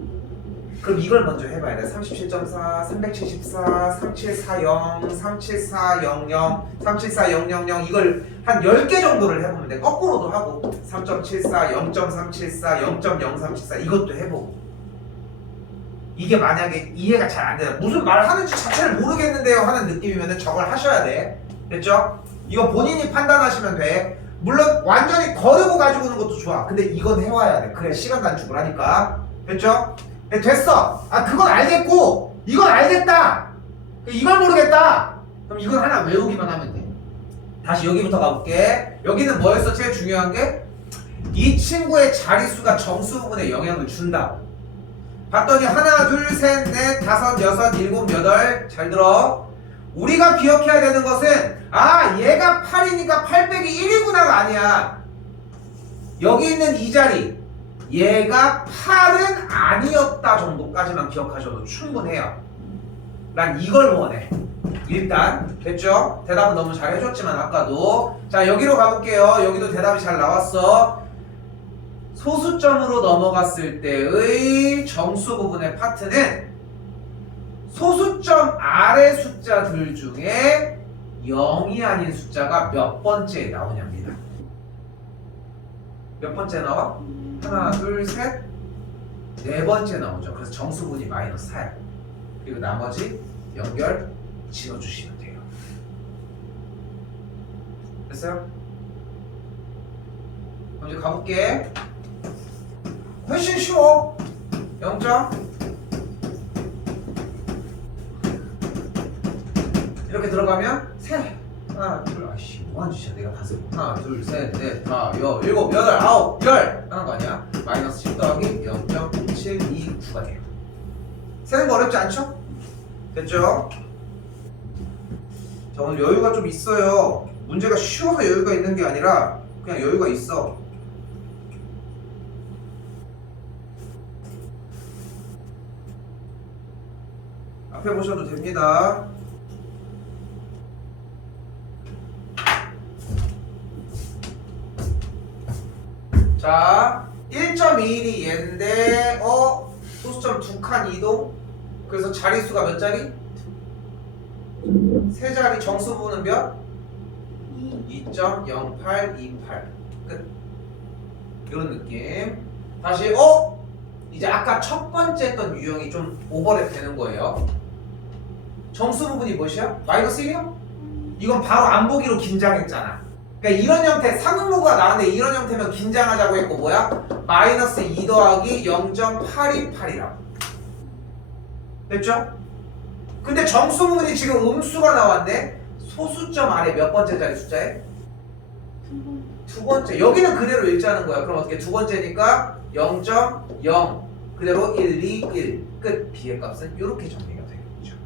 그럼 이걸 먼저 해봐야 돼. 37.4, 374, 3740, 37400, 37400 이걸 한 10개 정도를 해보면 돼. 거꾸로도 하고 3.74, 0.374, 0.0374 이것도 해보고. 이게 만약에 이해가 잘 안 돼요. 무슨 말 하는지 자체를 모르겠는데요 하는 느낌이면 저걸 하셔야 돼. 됐죠? 이거 본인이 판단하시면 돼. 물론 완전히 거르고 가지고 오는 것도 좋아. 근데 이건 해와야 돼. 그래 시간 단축을 하니까. 됐죠? 네, 됐어. 아 그건 알겠고 이건 알겠다. 이걸 모르겠다. 그럼 이건 하나 외우기만 하면 돼. 다시 여기부터 가볼게. 여기는 뭐였어? 제일 중요한 게 이 친구의 자릿수가 정수 부분에 영향을 준다. 봤더니 하나, 둘, 셋, 넷, 다섯, 여섯, 일곱, 여덟. 잘 들어. 우리가 기억해야 되는 것은 아 얘가 8이니까 8 빼기 1이구나가 아니야. 여기 있는 이 자리 얘가 8은 아니었다 정도까지만 기억하셔도 충분해요. 난 이걸 원해. 일단 됐죠? 대답은 너무 잘 해줬지만 아까도. 자 여기로 가볼게요. 여기도 대답이 잘 나왔어. 소수점으로 넘어갔을 때의 정수 부분의 파트는 소수점 아래 숫자들 중에 0이 아닌 숫자가 몇 번째에 나오냐입니다. 몇 번째 나와? 하나, 둘, 셋, 네 번째 나오죠. 그래서 정수분이 마이너스 4야. 그리고 나머지 연결 지어주시면 돼요. 됐어요? 그럼 이제 가볼게. 훨씬 쉬워. 0점 이렇게 들어가면 세 하나 둘 아씨 뭐하는 짓이야 내가 다 쓰고 하나 둘 셋 넷 다 여 일곱 여덟 아홉 열 하는 거 아니야. 마이너스 10 더하기 0.729가 돼요. 세는 거 어렵지 않죠? 됐죠? 자 오늘 여유가 좀 있어요. 문제가 쉬워서 여유가 있는 게 아니라 그냥 여유가 있어. 앞에 보셔도 됩니다. 자 1.21이 얘인데 소수점 2칸 이동. 그래서 자릿수가 몇 자리? 세 자리. 정수 부분은 몇? 2.0828 끝. 이런 느낌. 다시 이제 아까 첫 번째 했던 유형이 좀 오버랩 되는 거예요. 정수 부분이 무엇이야? 마이너스 1이요? 이건 바로 안 보기로 긴장했잖아. 그러니까 이런 형태 상응로가 나왔는데 이런 형태면 긴장하자고 했고 뭐야? 마이너스 2 더하기 0.828이라고. 됐죠? 근데 정수 부분이 지금 음수가 나왔네? 소수점 아래 몇 번째 자리 숫자에? 두 번째. 여기는 그대로 읽자는 거야. 그럼 어떻게 두 번째니까 0.0 그대로 1, 2, 1 끝. b의 값은 이렇게 정리가 되겠죠.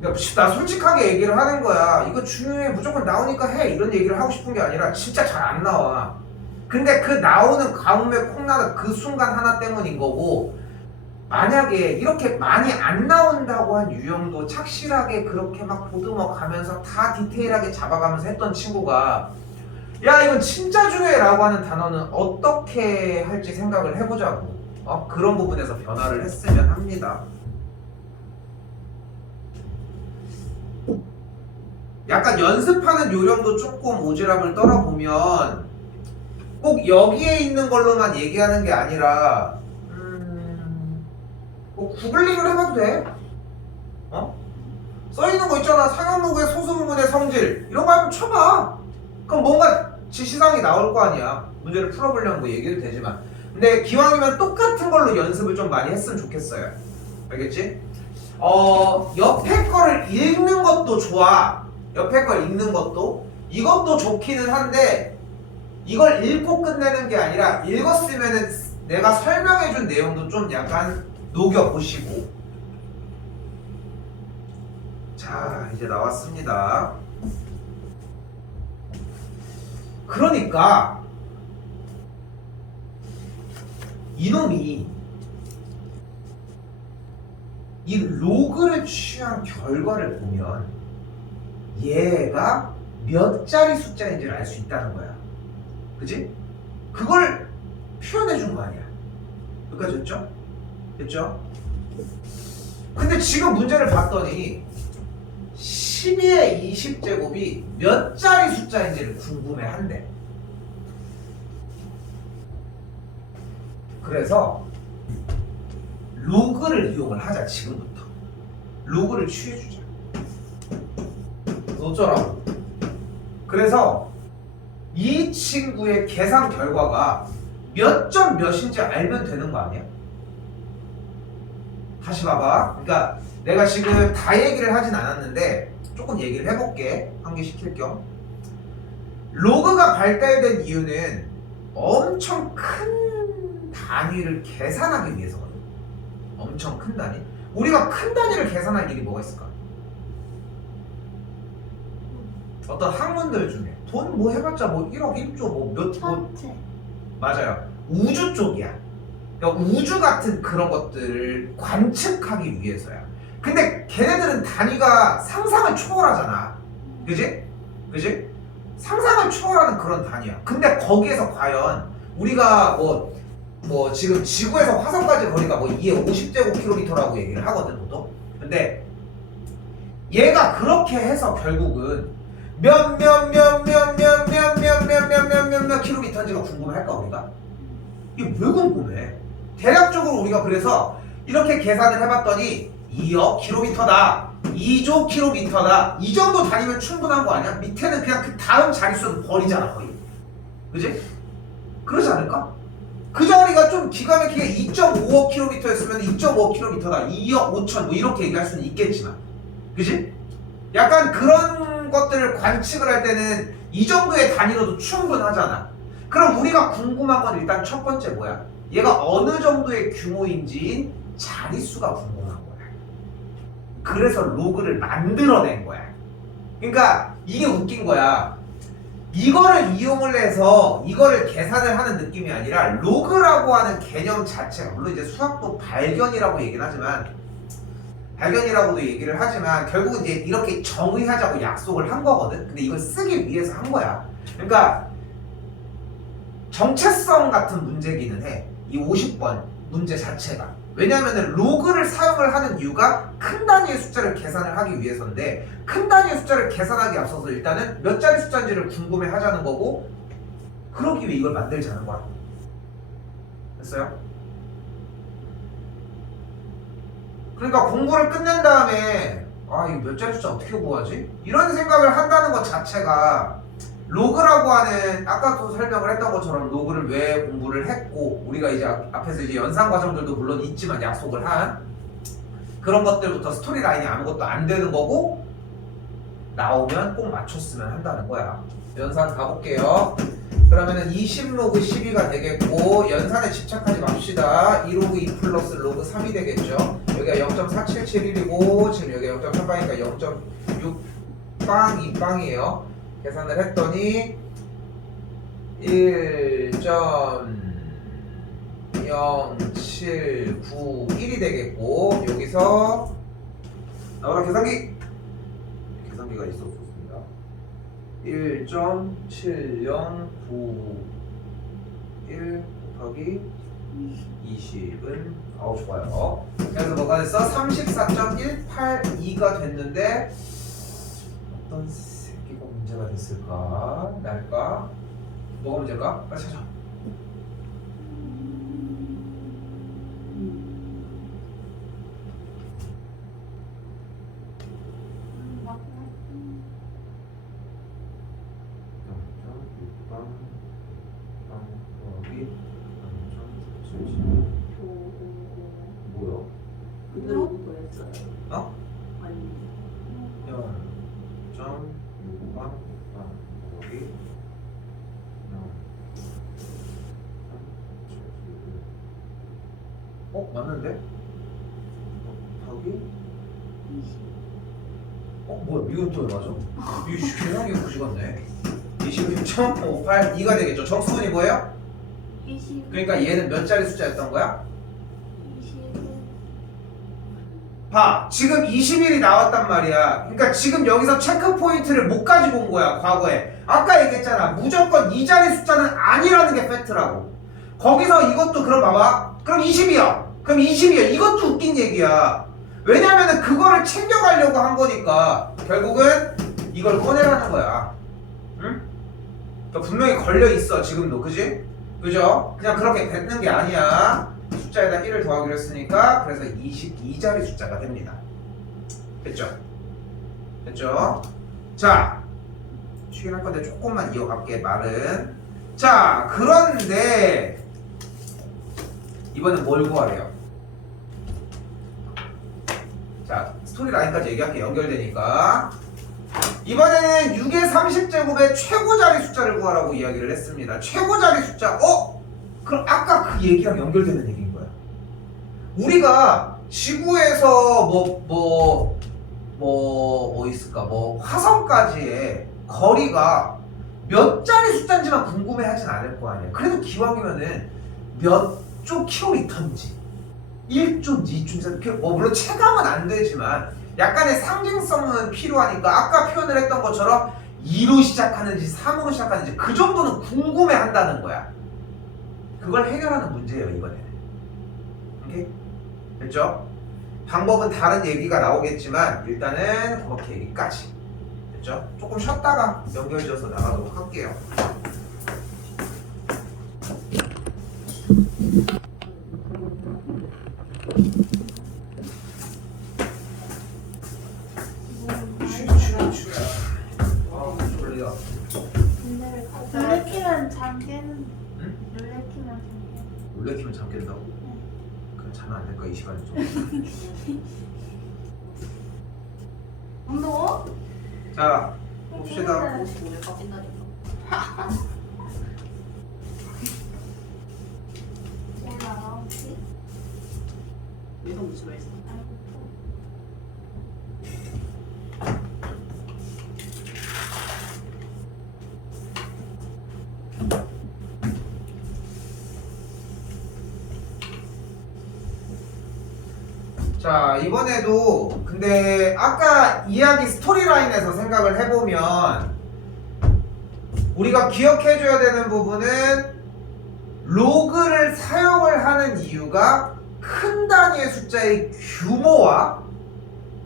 그러니까 나 솔직하게 얘기를 하는 거야. 이거 중요해. 무조건 나오니까 해. 이런 얘기를 하고 싶은 게 아니라 진짜 잘 안 나와. 근데 그 나오는 가뭄에 콩나는 그 순간 하나 때문인 거고, 만약에 이렇게 많이 안 나온다고 한 유형도 착실하게 그렇게 막 보듬어 가면서 다 디테일하게 잡아가면서 했던 친구가 야 이건 진짜 중요해 라고 하는 단어는 어떻게 할지 생각을 해보자고. 그런 부분에서 변화를 했으면 합니다. 약간 연습하는 요령도 조금 오지랖을 떨어보면 꼭 여기에 있는 걸로만 얘기하는 게 아니라 뭐 구글링을 해봐도 돼. 써있는 거 있잖아. 상형로그의 소수 부분의 성질 이런 거 한번 쳐봐. 그럼 뭔가 지시사항이 나올 거 아니야. 문제를 풀어보려면 뭐 얘기도 되지만 근데 기왕이면 똑같은 걸로 연습을 좀 많이 했으면 좋겠어요. 알겠지? 옆에 거를 읽는 것도 좋아. 옆에 걸 읽는 것도 이것도 좋기는 한데 이걸 읽고 끝내는 게 아니라 읽었으면은 내가 설명해준 내용도 좀 약간 녹여보시고. 자, 이제 나왔습니다. 그러니까 이놈이 이 로그를 취한 결과를 보면 얘가 몇 자리 숫자인지를 알 수 있다는 거야. 그지? 그걸 표현해 준 거 아니야. 여기까지 됐죠? 됐죠? 근데 지금 문제를 봤더니 12의 20제곱이 몇 자리 숫자인지를 궁금해 한대. 그래서 로그를 이용을 하자. 지금부터 로그를 취해주자. 어쩌라고? 그래서 이 친구의 계산 결과가 몇 점 몇인지 알면 되는 거 아니야? 다시 봐봐. 그러니까 내가 지금 다 얘기를 하진 않았는데 조금 얘기를 해볼게. 환기시킬 겸. 로그가 발달된 이유는 엄청 큰 단위를 계산하기 위해서거든. 엄청 큰 단위. 우리가 큰 단위를 계산할 일이 뭐가 있을까? 어떤 학문들 중에 돈 뭐 해봤자 뭐 1억 1조 뭐 천체. 맞아요. 우주 쪽이야. 그러니까 우주 같은 그런 것들을 관측하기 위해서야. 근데 걔네들은 단위가 상상을 초월하잖아. 그지? 그지? 상상을 초월하는 그런 단위야. 근데 거기에서 과연 우리가 뭐 지금 지구에서 화성까지 거리가 뭐 2에 50제곱킬로미터라고 얘기를 하거든, 보통. 근데 얘가 그렇게 해서 결국은 몇 킬로미터인지가 궁금할까 우리가? 이게 왜 궁금해? 대략적으로 우리가 그래서 이렇게 계산을 해봤더니 2억 킬로미터다, 2조 킬로미터다, 이 정도 다니면 충분한 거 아니야? 밑에는 그냥 그 다음 자릿수는 버리잖아 거의. 그지? 그러지 않을까? 그 자리가 좀 기가 막히게 2.5억 킬로미터였으면 2.5억 킬로미터다, 2억 5천 뭐 이렇게 얘기할 수는 있겠지만, 그지? 약간 그런 것들을 관측을 할 때는 이 정도의 단위로도 충분하잖아. 그럼 우리가 궁금한 건 일단 첫 번째 뭐야? 얘가 어느 정도의 규모인지 자릿수가 궁금한 거야. 그래서 로그를 만들어낸 거야. 그러니까 이게 웃긴 거야. 이거를 이용을 해서 이거를 계산을 하는 느낌이 아니라 로그라고 하는 개념 자체가, 물론 이제 수학도 발견이라고 얘기는 하지만, 발견이라고도 얘기를 하지만 결국은 이제 이렇게 정의하자고 약속을 한 거거든. 근데 이걸 쓰기 위해서 한 거야. 그러니까 정체성 같은 문제기는 해. 이 50번 문제 자체가. 왜냐하면 로그를 사용을 하는 이유가 큰 단위의 숫자를 계산을 하기 위해서인데, 큰 단위의 숫자를 계산하기 앞서서 일단은 몇 자리 숫자인지를 궁금해 하자는 거고, 그러기 위해 이걸 만들자는 거야. 됐어요? 그러니까 공부를 끝낸 다음에 이거 몇 자리 숫자 어떻게 구하지? 이런 생각을 한다는 것 자체가, 로그라고 하는, 아까도 설명을 했던 것처럼 로그를 왜 공부를 했고, 우리가 이제 앞에서 이제 연산 과정들도 물론 있지만 약속을 한 그런 것들부터 스토리라인이 아무것도 안 되는 거고, 나오면 꼭 맞췄으면 한다는 거야. 연산 가볼게요. 그러면은 20로그 12가 되겠고, 연산에 집착하지 맙시다. 2로그 2 플러스 로그 3이 되겠죠. 여기가 0.4771이고 지금 여기가 0.3빵이니까 0.6빵 2빵이에요. 계산을 했더니 1.0791이 되겠고, 여기서 나오라 계산기가 있어서 좋습니다. 1.7091 곱하기 20은 좋아요. 그래서 뭐가 됐어? 34.182가 됐는데 어떤 새끼가 문제가 됐을까? 날까? 뭐가 문제일까? 빨리 찾아. 곱하기 맞는데? 곱하기 20. 뭐야 이것도 왜 맞아? 이 계산기 부지같네. 26.58 2가 되겠죠. 정수분이 뭐예요? 20. 그러니까 얘는 몇 자리 숫자였던 거야? 20. 봐, 지금 21이 나왔단 말이야. 그러니까 지금 여기서 체크 포인트를 못 가지고 온 거야, 과거에. 아까 얘기했잖아. 무조건 이 자리 숫자는 아니라는 게 팩트라고. 거기서 이것도 그럼 봐봐. 그럼 20이야. 그럼 20이야. 이것도 웃긴 얘기야. 왜냐면은 그거를 챙겨가려고 한 거니까 결국은 이걸 꺼내라는 거야. 응? 그러니까 분명히 걸려 있어, 지금도. 그지? 그죠? 그냥 그렇게 되는 게 아니야. 숫자에다 1을 더하기로 했으니까 그래서 22자리 숫자가 됩니다. 됐죠? 됐죠? 자, 쉬긴 할 건데 조금만 이어갈게, 말은. 자, 그런데 이번엔 뭘 구하래요? 자, 스토리 라인까지 얘기할게, 연결되니까. 이번에는 6의 30제곱의 최고 자리 숫자를 구하라고 이야기를 했습니다. 최고 자리 숫자, 그럼 아까 그 얘기랑 연결되는 얘기인 거야. 우리가 지구에서 뭐 있을까? 화성까지의 거리가 몇 자리 숫자인지만 궁금해 하진 않을 거 아니야. 그래도 기왕이면은 몇 조 킬로미터인지 1조, 2조, 3조, 물론 체감은 안 되지만 약간의 상징성은 필요하니까 아까 표현을 했던 것처럼 2로 시작하는지 3으로 시작하는지 그 정도는 궁금해 한다는 거야. 그걸 해결하는 문제예요, 이번에는. 오케이? 됐죠? 방법은 다른 얘기가 나오겠지만 일단은 그렇게 얘기까지. 됐죠? 조금 쉬었다가 연결지어서 나가도록 할게요. 졸려. 놀래키면 잠 깨는. 응? 놀래키면 잠 깨는. 놀래키면 잠 깬다고? 그럼 자면 안 될 거야, 이 시간에 좀. 무서워? 자, 봅시다. 오늘 깎인다니까. 몰라 혹시? 왜도 무지가 있어. 자, 이번에도 근데 아까 이야기 스토리라인에서 생각을 해보면 우리가 기억해줘야 되는 부분은 로그를 사용을 하는 이유가 큰 단위의 숫자의 규모와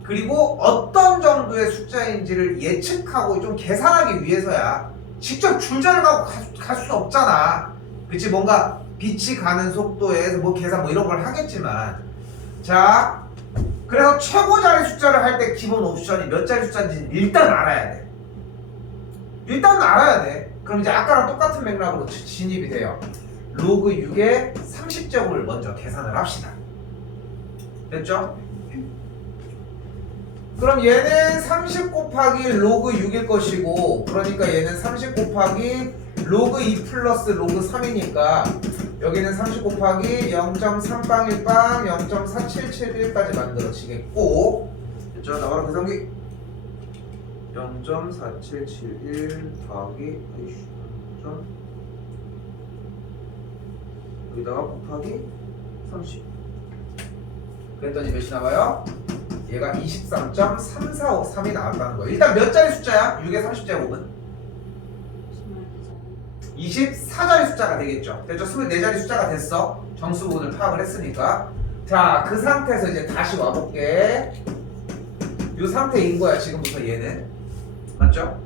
그리고 어떤 정도의 숫자인지를 예측하고 좀 계산하기 위해서야. 직접 줄자를 가고 갈 수 없잖아. 그치? 뭔가 빛이 가는 속도에 계산 이런 걸 하겠지만, 자, 그래서 최고 자리 숫자를 할 때 기본 옵션이 몇 자리 숫자인지 일단 알아야 돼. 일단 알아야 돼. 그럼 이제 아까랑 똑같은 맥락으로 진입이 돼요. 로그 6의 30제곱을 먼저 계산을 합시다. 됐죠? 그럼 얘는 30 곱하기 로그 6일 것이고, 그러니까 얘는 30 곱하기 로그 2 플러스 로그 3이니까 여기는 30 곱하기 0.3빵1빵 0.4771까지 만들어지겠고, 됐죠? 나와라 계산기. 0.4771 더하기 0. 여기다가 곱하기 30. 그랬더니 몇이 나와요? 얘가 23.343이 나왔다는 거예요. 일단 몇 자리 숫자야? 6의 30제곱은? 24자리 숫자가 되겠죠. 됐죠? 24자리 숫자가 됐어. 정수 부분을 파악을 했으니까. 자, 그 상태에서 이제 다시 와볼게. 이 상태인 거야, 지금부터 얘는. 맞죠?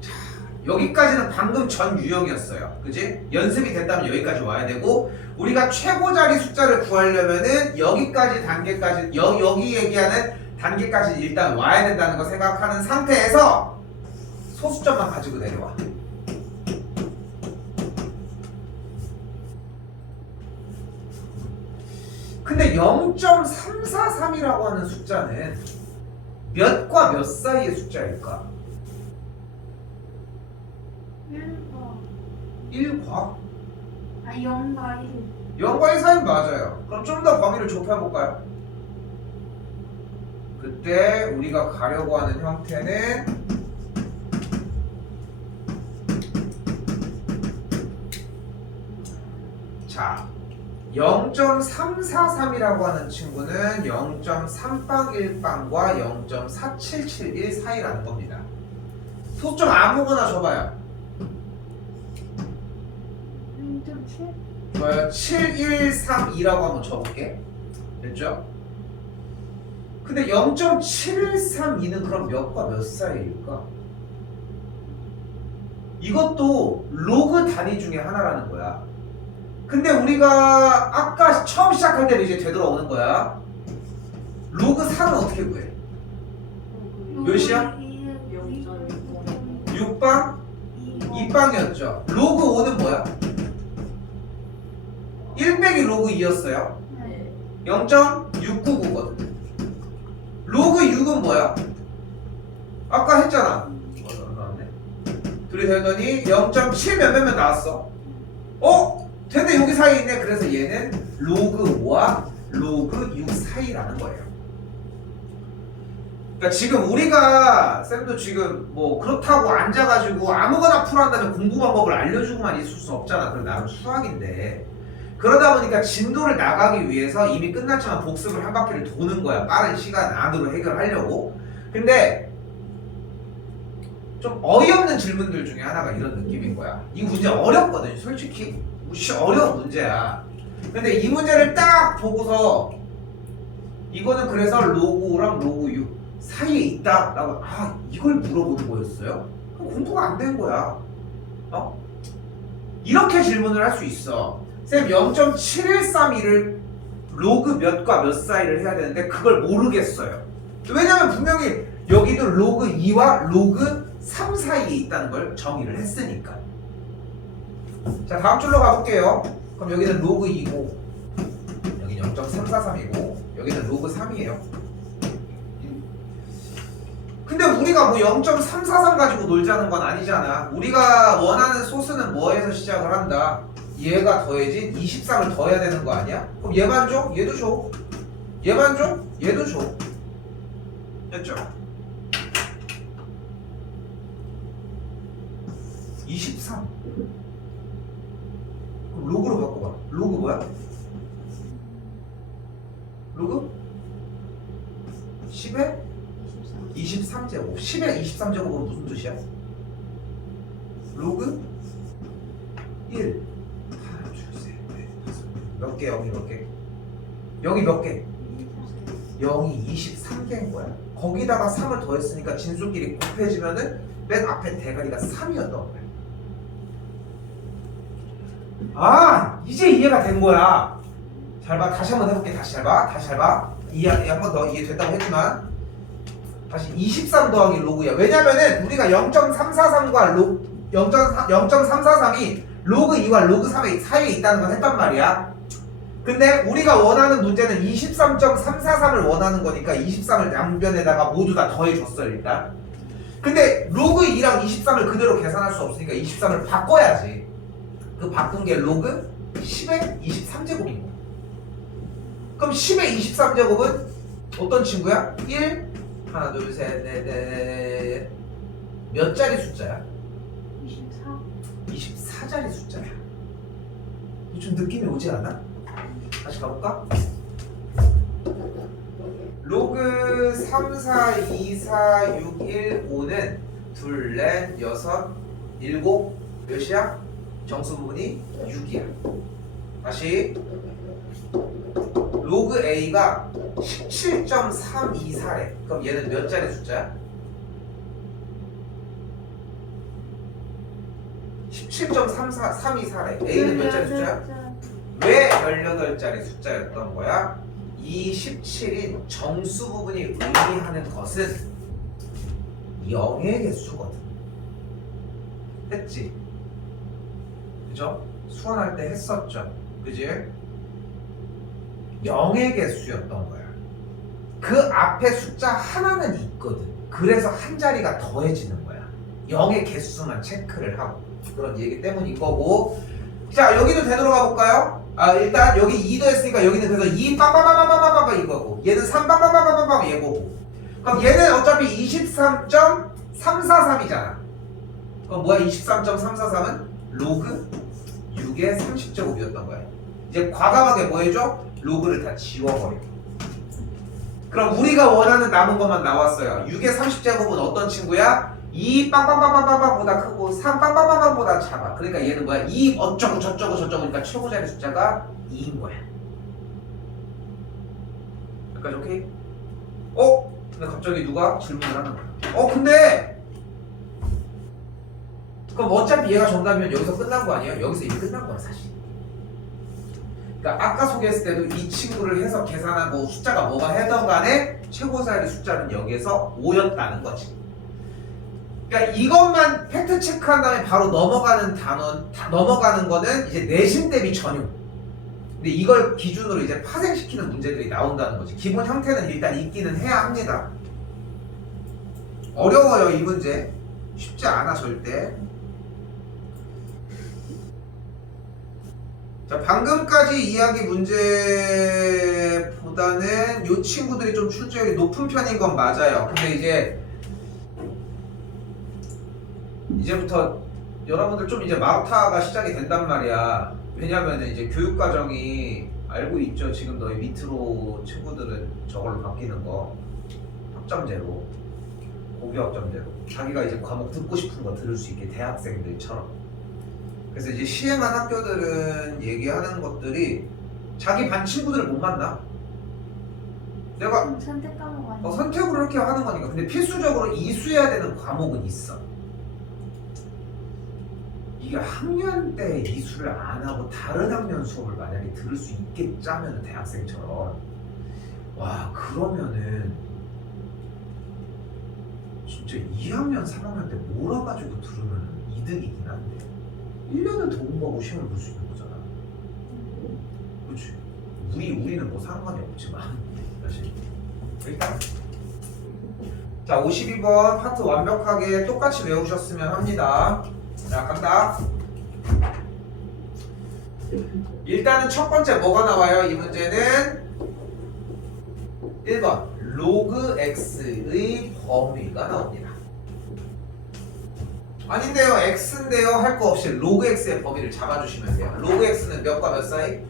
자, 여기까지는 방금 전 유형이었어요. 그지? 연습이 됐다면 여기까지 와야 되고, 우리가 최고 자리 숫자를 구하려면은 여기까지 단계까지, 여기 얘기하는 단계까지 일단 와야 된다는 거 생각하는 상태에서 소수점만 가지고 내려와. 근데 0.343이라고 하는 숫자는 몇과 몇 사이의 숫자일까? 1번. 1과? 아 0과 1. 0과 1 사이는 맞아요. 그럼 좀 더 범위를 좁혀볼까요? 그때 우리가 가려고 하는 형태는 자 0.343이라고 하는 친구는 0.3빵1빵과 0.4771 사이라는 겁니다. 소점 아무거나 줘봐요. 0.7? 좋아요. 7132라고 한번 줘볼게. 됐죠? 근데 0.7132는 그럼 몇과 몇 사이일까? 이것도 로그 단위 중에 하나라는 거야. 근데 우리가 아까 처음 시작할 때도 이제 되돌아오는 거야. 로그 3은 어떻게 구해? 몇이야? 6방? 2빵이었죠. 로그 5는 뭐야? 1 빼기 로그 2였어요. 네. 0.699거든. 로그 6은 뭐야? 아까 했잖아. 나왔네. 둘이 더했더니 0.7 몇몇몇 나왔어. 근데 여기 사이에 있네. 그래서 얘는 로그 5와 로그 6 사이라는 거예요. 그러니까 지금 우리가 쌤도 지금 뭐 그렇다고 앉아가지고 아무거나 풀어한다면 공부 방법을 알려주고만 있을 수 없잖아. 그럼 나름 수학인데 그러다 보니까 진도를 나가기 위해서 이미 끝났지만 복습을 한 바퀴를 도는 거야. 빠른 시간 안으로 해결하려고. 근데 좀 어이없는 질문들 중에 하나가 이런 느낌인 거야. 이 문제 어렵거든. 솔직히 무시 어려운 문제야. 근데 이 문제를 딱 보고서 이거는 그래서 로그 5랑 로그 6 사이에 있다라고 이걸 물어보는 거였어요? 그럼 공부가 안 된 거야. 이렇게 질문을 할 수 있어. 쌤 0.7132를 로그 몇과 몇 사이를 해야 되는데 그걸 모르겠어요. 왜냐면 분명히 여기도 로그 2와 로그 3 사이에 있다는 걸 정의를 했으니까. 자 다음 줄로 가볼게요. 그럼 여기는 로그 2고 여기는 0.343이고 여기는 로그 3이에요. 근데 우리가 뭐 0.343 가지고 놀자는 건 아니잖아. 우리가 원하는 소스는 뭐에서 시작을 한다? 얘가 더해진 23을 더해야 되는 거 아니야? 그럼 얘만 줘? 얘도 줘. 얘만 줘? 얘도 줘. 됐죠? 23. 그럼 로그로 바꿔봐. 로그 뭐야? 로그? 10에 23제곱. 10에 23제곱은 무슨 뜻이야? 로그 1. 하나, 둘, 셋, 넷, 다섯. 몇 개, 여기 몇 개? 여기 몇 개? 0이 23개인 거야. 거기다가 3을 더했으니까 진수끼리 곱해지면은 맨 앞에 대가리가 3이었던 거야. 이제 이해가 된 거야. 잘 봐. 다시 한번 해볼게. 다시 잘 봐. 다시 잘 봐. 한 번 더 이해됐다고 했지만 다시 23 더하기 로그야. 왜냐면은 우리가 0.343과 0.343이 로그 2와 로그 3의 사이에 있다는 건 했단 말이야. 근데 우리가 원하는 문제는 23.343을 원하는 거니까 23을 양변에다가 모두 다 더해줬어 일단. 근데 로그 2랑 23을 그대로 계산할 수 없으니까 23을 바꿔야지. 그 바꾼 게 로그 10의 23제곱인 거야. 그럼 10의 23제곱은 어떤 친구야? 1, 하나, 둘, 셋, 넷. 몇 자리 숫자야? 24. 24자리 숫자야. 좀 느낌이 오지 않아? 다시 가볼까? 로그 3, 4, 2, 4, 6, 1, 5는 둘, 넷, 여섯, 일곱 몇이야? 정수 부분이 6이야. 다시 로그 A가 17.324래. 그럼 얘는 몇 자리 숫자야? 17.324래. A는 몇 자리 숫자야? 왜 18자리 숫자였던 거야? 이 17인 정수 부분이 의미하는 것은 0의 개수거든. 했지? 그죠? 수원할 때 했었죠. 그지? 0의 개수였던 거야. 그 앞에 숫자 하나는 있거든. 그래서 한 자리가 더해지는 거야. 0의 개수만 체크를 하고. 그런 얘기 때문인 거고 자, 여기도 되돌아가 볼까요? 일단 여기 2도 했으니까 여기는 그래서 2 빵빵빵빵빵빵빵 이거고 얘는 3 빵빵빵빵빵빵 얘거고 그럼 얘는 어차피 23.343이잖아. 그럼 뭐야 23.343은? 로그 6의 30제곱이었던 거야. 이제 과감하게 뭐 해줘? 로그를 다 지워버려. 그럼 우리가 원하는 남은 것만 나왔어요. 6의 30제곱은 어떤 친구야? 2 빵빵빵빵빵빵보다 크고 3 빵빵빵빵보다 작아. 그러니까 얘는 뭐야? 2 어쩌고 저쩌고 저쩌고니까 최고자리 숫자가 2인 거야. 여기까지 오케이? 근데 갑자기 누가 질문을 하는 거야. 근데 그럼 어차피 얘가 정답이면 여기서 끝난 거 아니에요? 여기서 이미 끝난 거야 사실. 그러니까 아까 소개했을 때도 이 친구를 해서 계산하고 숫자가 뭐가 해던 간에 최고자리 숫자는 여기에서 5였다는 거지. 그러니까 이것만 팩트 체크한 다음에 바로 넘어가는 거는 이제 내신 대비 전용. 근데 이걸 기준으로 이제 파생시키는 문제들이 나온다는 거지. 기본 형태는 일단 있기는 해야 합니다. 어려워요 이 문제. 쉽지 않아 절대. 자, 방금까지 이야기 문제보다는 이 친구들이 좀 출제율이 높은 편인 건 맞아요. 근데 이제부터 여러분들 좀 이제 마우타가 시작이 된단 말이야. 왜냐면 이제 교육과정이 알고 있죠. 지금 너희 밑으로 친구들은 저걸로 바뀌는 거 학점제로 고교 학점제로 자기가 이제 과목 듣고 싶은 거 들을 수 있게 대학생들처럼. 그래서 이제 시행한 학교들은 얘기하는 것들이 자기 반 친구들을 못 만나. 내가 선택 과목 아니야? 선택으로 이렇게 하는 거니까. 근데 필수적으로 이수해야 되는 과목은 있어. 이게 학년 때 이수를 안 하고 다른 학년 수업을 만약에 들을 수 있겠자면 대학생처럼 와 그러면은 진짜 2학년 3학년 때 몰아가지고 들으면 이득이긴 한데 1년을 더 공부하고 시험을 볼 수 있는 거잖아. 그렇지. 우리는 뭐 상관이 없지만 사실 일단 자 52번 파트 완벽하게 똑같이 외우셨으면 합니다. 자 간다. 일단은 첫 번째 뭐가 나와요? 이 문제는 1번 로그 x의 범위가 나옵니다. 아닌데요 x인데요 할 거 없이 로그 x의 범위를 잡아주시면 돼요. 로그 x는 몇과 몇 사이?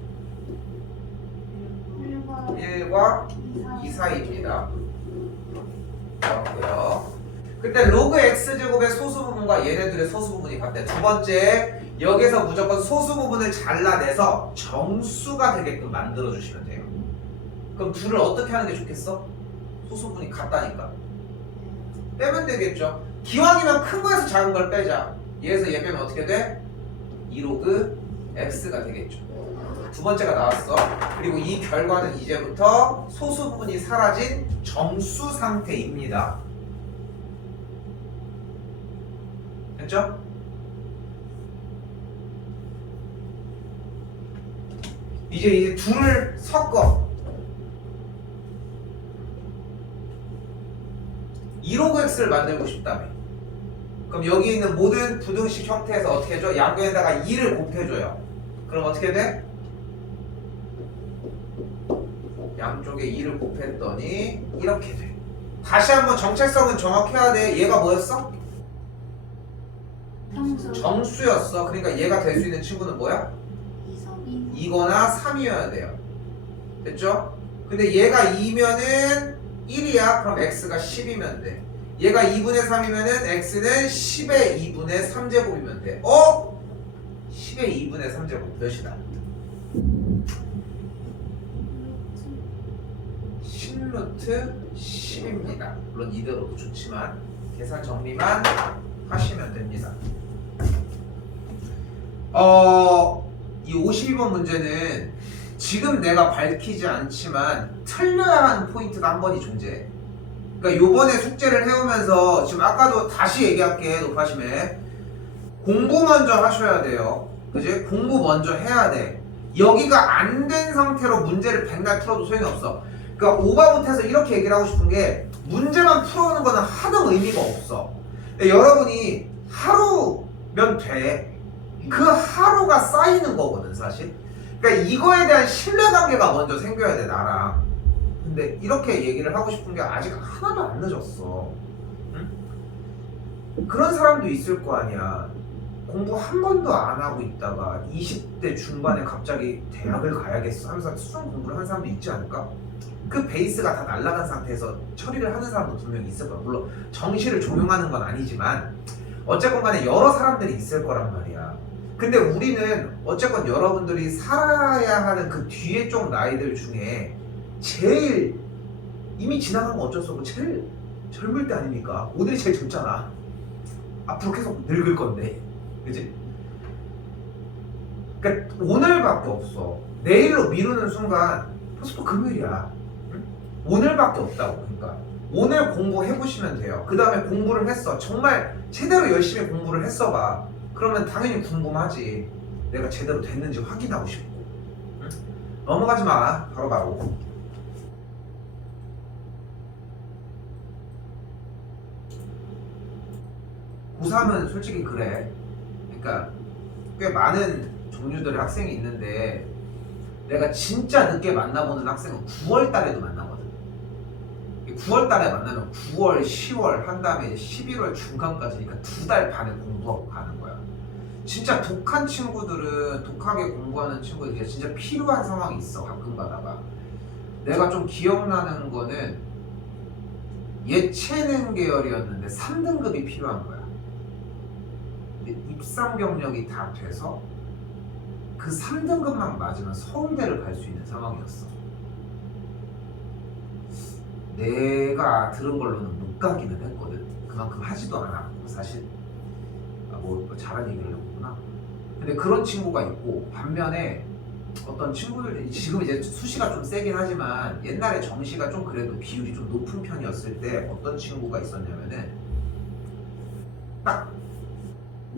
1과 2 사이입니다. 그렇고요. 그때 로그 x제곱의 소수 부분과 얘네들의 소수 부분이 같대. 두 번째 여기서 무조건 소수 부분을 잘라내서 정수가 되게끔 만들어주시면 돼요. 그럼 둘을 어떻게 하는 게 좋겠어? 소수 부분이 같다니까 빼면 되겠죠. 기왕이면 큰 거에서 작은 걸 빼자. 얘에서 얘 빼면 어떻게 돼? 2로그 x가 되겠죠. 두 번째가 나왔어. 그리고 이 결과는 이제부터 소수 부분이 사라진 정수 상태입니다. 됐죠? 이제 둘을 섞어. 2로그 x를 만들고 싶다며. 그럼 여기 있는 모든 부등식 형태에서 어떻게 해줘? 양변에다가 2를 곱해줘요. 그럼 어떻게 돼? 양쪽에 2를 곱했더니 이렇게 돼. 다시 한번 정체성은 정확해야 돼. 얘가 뭐였어? 정수였어. 그러니까 얘가 될 수 있는 친구는 뭐야? 2거나 3이어야 돼요. 됐죠? 근데 얘가 2면은 1이야. 그럼 x가 10이면 돼. 얘가 2분의 3이면은 x는 10의 2분의 3제곱이면 돼. 10의 2분의 3제곱 몇이다? 10루트 10입니다. 물론 이대로도 좋지만 계산 정리만 하시면 됩니다. 이 52번 문제는 지금 내가 밝히지 않지만 틀려야 하는 포인트가 한 번이 존재해. 그러니까 요번에 숙제를 해오면서 지금 아까도 다시 얘기할게. 높아심에 공부 먼저 하셔야 돼요. 그지? 공부 먼저 해야 돼. 여기가 안 된 상태로 문제를 백날 풀어도 소용이 없어. 그러니까 오바못해서 이렇게 얘기를 하고 싶은 게 문제만 풀어오는 거는 하등 의미가 없어. 여러분이 하루면 돼. 그 하루가 쌓이는 거거든 사실. 그러니까 이거에 대한 신뢰관계가 먼저 생겨야 돼 나랑. 근데 이렇게 얘기를 하고 싶은 게 아직 하나도 안 늦었어. 응? 그런 사람도 있을 거 아니야. 공부 한 번도 안 하고 있다가 20대 중반에 갑자기 대학을 가야겠어 하면서 수능 공부를 한 사람도 있지 않을까? 그 베이스가 다 날아간 상태에서 처리를 하는 사람도 분명히 있을 거야. 물론 정시를 종용하는 건 아니지만 어쨌건 간에 여러 사람들이 있을 거란 말이야. 근데 우리는 어쨌건 여러분들이 살아야 하는 그 뒤에 쪽 나이들 중에 제일 이미 지나간 건 어쩔 수 없고 제일 젊을 때 아닙니까? 오늘이 제일 젊잖아. 앞으로 계속 늙을 건데, 그치? 그러니까 오늘밖에 없어. 내일로 미루는 순간 벌써 또 금요일이야. 응? 오늘밖에 없다고. 그러니까 오늘 공부해보시면 돼요. 그 다음에 공부를 했어. 정말 제대로 열심히 공부를 했어봐. 그러면 당연히 궁금하지. 내가 제대로 됐는지 확인하고 싶고. 응? 넘어가지 마. 바로바로. 고3은 솔직히 그래. 그러니까 꽤 많은 종류들의 학생이 있는데 내가 진짜 늦게 만나보는 학생은 9월 달에도 만나거든. 9월 달에 만나면 9월, 10월 한 다음에 이제 11월 중간까지니까 2달 반을 공부하고 가는 거야. 진짜 독한 친구들은 독하게 공부하는 친구들이 이제 진짜 필요한 상황이 있어. 가끔 가다가 내가 좀 기억나는 거는 예체능 계열이었는데 3등급이 필요한 거야. 근데 입상 경력이 다 돼서 그 3등급만 맞으면 서울대를 갈 수 있는 상황이었어. 내가 들은 걸로는 못 가기는 했거든. 그만큼 하지도 않았고 사실 뭐 잘한 얘기를 해보구나. 근데 그런 친구가 있고 반면에 어떤 친구들 지금 이제 수시가 좀 세긴 하지만 옛날에 정시가 좀 그래도 비율이 좀 높은 편이었을 때 어떤 친구가 있었냐면은 딱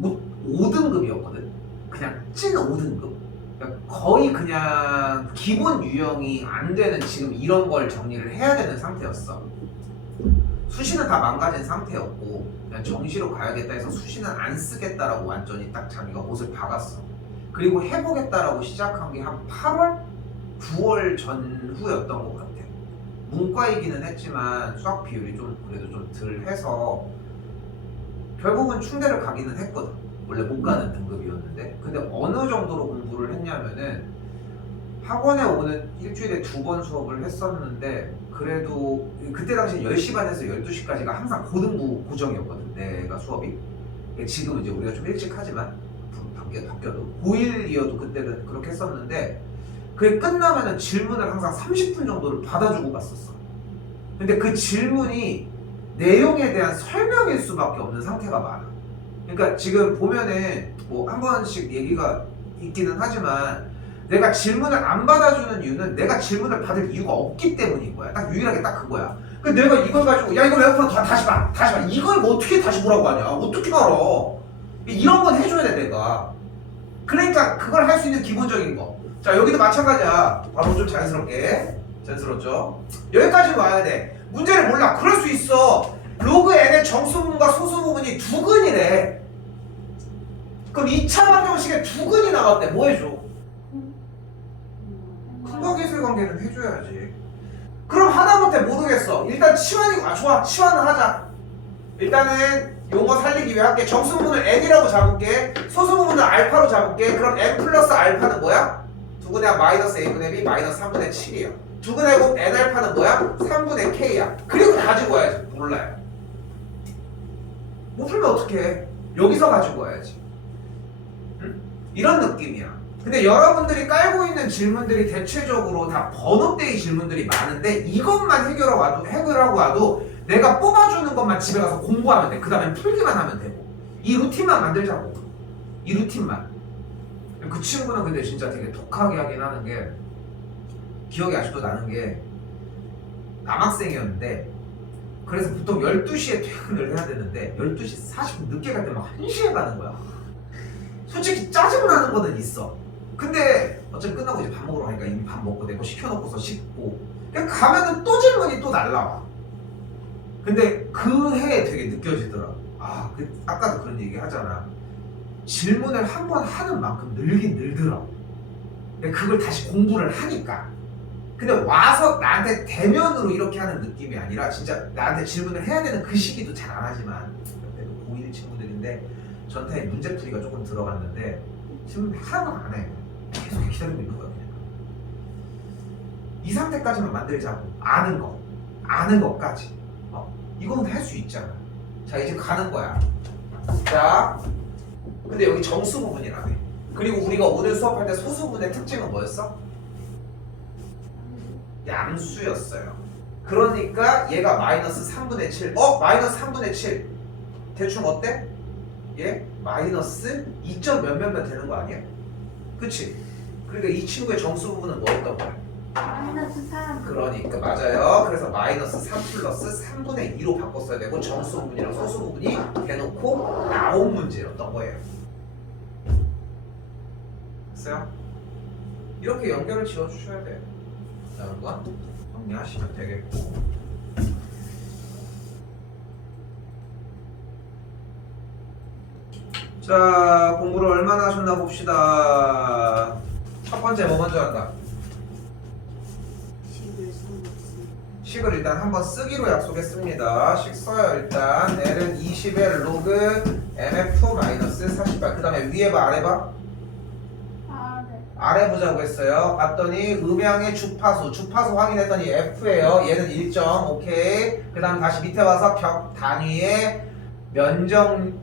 5등급이었거든. 그냥 찐 5등급. 그러니까 거의 그냥 기본 유형이 안 되는 지금 이런 걸 정리를 해야 되는 상태였어. 수시는 다 망가진 상태였고 그냥 정시로 가야겠다 해서 수시는 안 쓰겠다라고 완전히 딱 자기가 옷을 박았어. 그리고 해보겠다라고 시작한 게 한 8월? 9월 전후였던 것 같아. 문과이기는 했지만 수학 비율이 좀 그래도 좀 덜 해서 결국은 충대를 가기는 했거든. 원래 못 가는 등급이었는데 근데 어느 정도로 공부를 했냐면은 학원에 오는 일주일에 2번 수업을 했었는데 그래도 그때 당시 10시 반에서 12시까지가 항상 고등부 고정이었거든. 내가 수업이 지금은 이제 우리가 좀 일찍 하지만 바뀌어도 고1이어도 그때는 그렇게 했었는데 그게 끝나면은 질문을 항상 30분 정도를 받아주고 갔었어. 근데 그 질문이 내용에 대한 설명일 수밖에 없는 상태가 많아. 그러니까 지금 보면은 뭐 한 번씩 얘기가 있기는 하지만 내가 질문을 안 받아주는 이유는 내가 질문을 받을 이유가 없기 때문인 거야. 딱 유일하게 딱 그거야. 근데 내가 이걸 가지고 야 이거 왜 풀어? 다시 봐. 이걸 뭐 어떻게 다시 보라고 하냐. 어떻게 알아. 이런 건 해줘야 돼 내가. 그러니까 그걸 할 수 있는 기본적인 거. 자 여기도 마찬가지야. 바로 좀 자연스럽죠? 여기까지 와야 돼. 문제를 몰라. 그럴 수 있어. 로그 n의 정수 부분과 소수 부분이 두근이래. 그럼 2차 방정식에 두근이 나왔대. 뭐 해줘? 근거계수의 관계는 해줘야지. 그럼 하다못해 모르겠어. 일단 치환이고 좋아. 치환을 하자. 일단은 용어 살리기 위해 할게. 정수 부분을 n이라고 잡을게. 소수 부분을 알파로 잡을게. 그럼 n 플러스 알파는 뭐야? 두근의 합 마이너스 a분의 b 마이너스 3분의 7이야. 두근의 곱 n 알파는 뭐야? 3분의 k야. 그리고 가지고 와야지. 몰라요. 못 풀면 어떡해. 여기서 가지고 와야지. 응? 이런 느낌이야. 근데 여러분들이 깔고 있는 질문들이 대체적으로 다 번역대의 질문들이 많은데 이것만 해결하고 와도 내가 뽑아주는 것만 집에 가서 공부하면 돼. 그 다음에 풀기만 하면 되고 이 루틴만 만들자고. 이 루틴만. 그 친구는 근데 진짜 되게 독하게 하긴 하는 게 기억이 아직도 나는 게 남학생이었는데 그래서 보통 12시에 퇴근을 해야 되는데 12시 40분 늦게 갈 때 막 1시에 가는 거야. 솔직히 짜증나는 거는 있어. 근데 어차피 끝나고 이제 밥 먹으러 가니까 이미 밥 먹고 내 거 시켜놓고서 씻고 그냥 가면은 또 질문이 또 날라와. 근데 그 해에 되게 느껴지더라. 아까도 그런 얘기 하잖아. 질문을 한 번 하는 만큼 늘긴 늘더라고. 근데 그걸 다시 공부를 하니까. 근데 와서 나한테 대면으로 이렇게 하는 느낌이 아니라 진짜 나한테 질문을 해야 되는 그 시기도 잘 안 하지만 그래도 고1 친구들인데 전타에 문제풀이가 조금 들어갔는데 질문 하나도 안 해. 계속 기다리고 있는 거야 그냥. 이 상태까지만 만들자고. 아는 것까지. 이건 할 수 있잖아. 자 이제 가는 거야. 자 근데 여기 정수 부분이라네. 그리고 우리가 오늘 수업할 때 소수분의 특징은 뭐였어? 양수였어요. 그러니까 얘가 마이너스 3분의 7. 마이너스 3분의 7. 대충 어때? 얘 마이너스 2점 몇몇몇 되는 거 아니야? 그치? 그러니까 이 친구의 정수 부분은 뭐였던 거야? 마이너스 3. 그러니까 맞아요. 그래서 마이너스 3 플러스 3분의 2로 바꿨어야 되고 정수 부분이랑 소수 부분이 대놓고 나온 문제였던 거예요. 됐어요? 이렇게 연결을 지어주셔야 돼요. 다음 건 정리하시면 되겠고. 자, 공부를 얼마나 하셨나 봅시다. 첫 번째 뭐 먼저 한다? 식을 일단 한번 쓰기로 약속했습니다. 식 써요 일단. L은 20의 로그 mf-48. 그 다음에 위에 봐 아래 봐? 네. 아래 보자고 했어요. 봤더니 음양의 주파수 확인했더니 F예요. 얘는 1점. 오케이. 그 다음 다시 밑에 와서 벽 단위의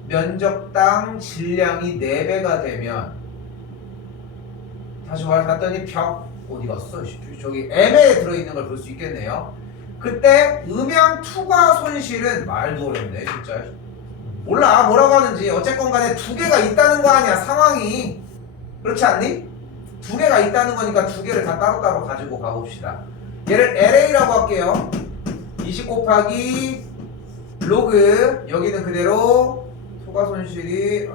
면적당 질량이 4배가 되면 다시 봤더니 벽 어디 갔어? 저기 M에 들어있는 걸 볼 수 있겠네요. 그때 음양 투과 손실은 말도 어렵네 진짜. 몰라 뭐라고 하는지. 어쨌건 간에 두 개가 있다는 거 아니야 상황이. 그렇지 않니? 두 개가 있다는 거니까 두 개를 다 따로따로 가지고 가봅시다. 얘를 LA라고 할게요. 20 곱하기 로그 여기는 그대로 투과 손실이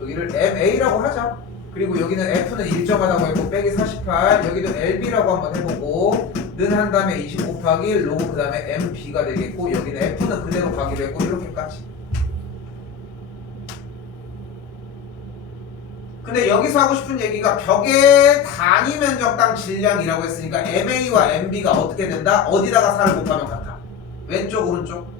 여기를 MA라고 하자. 그리고 여기는 F는 일정하다고 했고 빼기 48 여기도 LB라고 한번 해보고 는 한 다음에 20 곱하기 로그 그 다음에 MB가 되겠고 여기는 F는 그대로 가기로 했고 이렇게까지. 근데 여기서 하고 싶은 얘기가 벽의 단위 면적당 질량이라고 했으니까 MA와 MB가 어떻게 된다? 어디다가 4를 곱하면 같아? 왼쪽 오른쪽?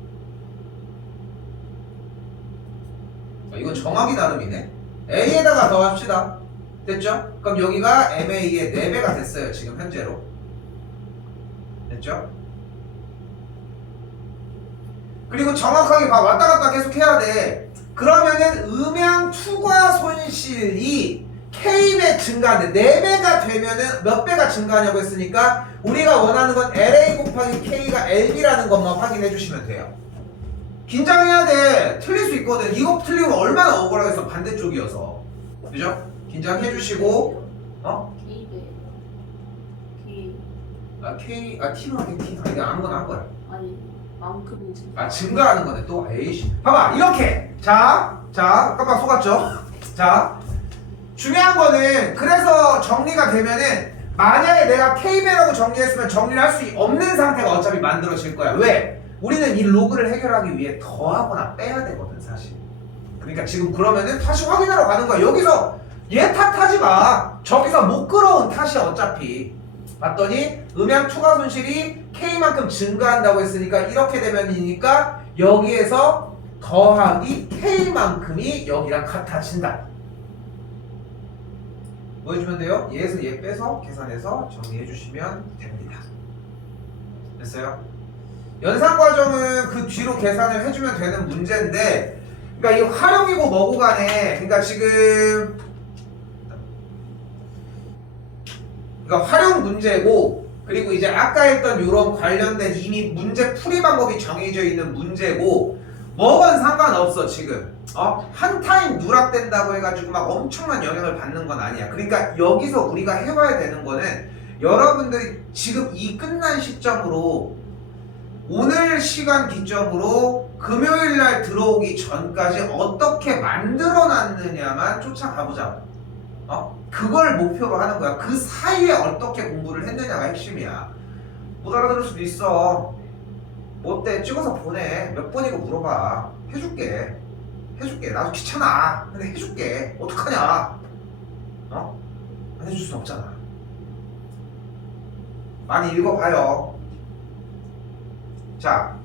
이건 정하기 나름이네. A에다가 더합시다. 됐죠? 그럼 여기가 MA의 4배가 됐어요 지금 현재로. 됐죠? 그리고 정확하게 봐. 왔다 갔다 계속 해야 돼. 그러면은 음양 투과 손실이 K배 증가하는데 4배가 되면은 몇 배가 증가하냐고 했으니까 우리가 원하는 건 LA 곱하기 K가 LB라는 것만 확인해 주시면 돼요. 긴장해야 돼. 틀릴 수 있거든. 이거 틀리면 얼마나 억울하겠어. 반대쪽이어서. 그죠? 긴장해 주시고 T로 하긴 T. 이게 아무거나 한 거야. 아니 만큼이 증가하는 거네 또. 에이씨. 봐봐 이렇게. 자 깜빡 속았죠? 자 중요한 거는 그래서 정리가 되면은 만약에 내가 K배라고 정리했으면 정리를 할 수 없는 상태가 어차피 만들어질 거야. 왜? 우리는 이 로그를 해결하기 위해 더하거나 빼야 되거든 사실. 그러니까 지금 그러면은 다시 확인하러 가는 거야. 여기서 얘 탓하지 마. 저기서 못 끌어온 탓이야 어차피. 봤더니 음양 투과 손실이 K만큼 증가한다고 했으니까 이렇게 되면이니까 여기에서 더하기 K만큼이 여기랑 같아진다. 뭐 해주면 돼요? 얘에서 얘 빼서 계산해서 정리해 주시면 됩니다. 됐어요? 연산 과정은 그 뒤로 계산을 해주면 되는 문제인데, 그러니까 이 활용이고 뭐고 간에, 그러니까 지금 그러니까 활용 문제고, 그리고 이제 아까 했던 이런 관련된 이미 문제 풀이 방법이 정해져 있는 문제고, 뭐건 상관없어 지금. 한 타임 누락된다고 해가지고 막 엄청난 영향을 받는 건 아니야. 그러니까 여기서 우리가 해봐야 되는 거는 여러분들이 지금 이 끝난 시점으로 오늘 시간 기점으로 금요일날 들어오기 전까지 어떻게 만들어놨느냐만 쫓아가보자. 그걸 목표로 하는 거야. 그 사이에 어떻게 공부를 했느냐가 핵심이야. 못 알아들을 수도 있어. 어때? 찍어서 보내. 몇 번이고 물어봐. 해줄게. 해줄게. 나도 귀찮아. 근데 해줄게. 어떡하냐? 어? 안 해줄 순 없잖아. 많이 읽어봐요. 자,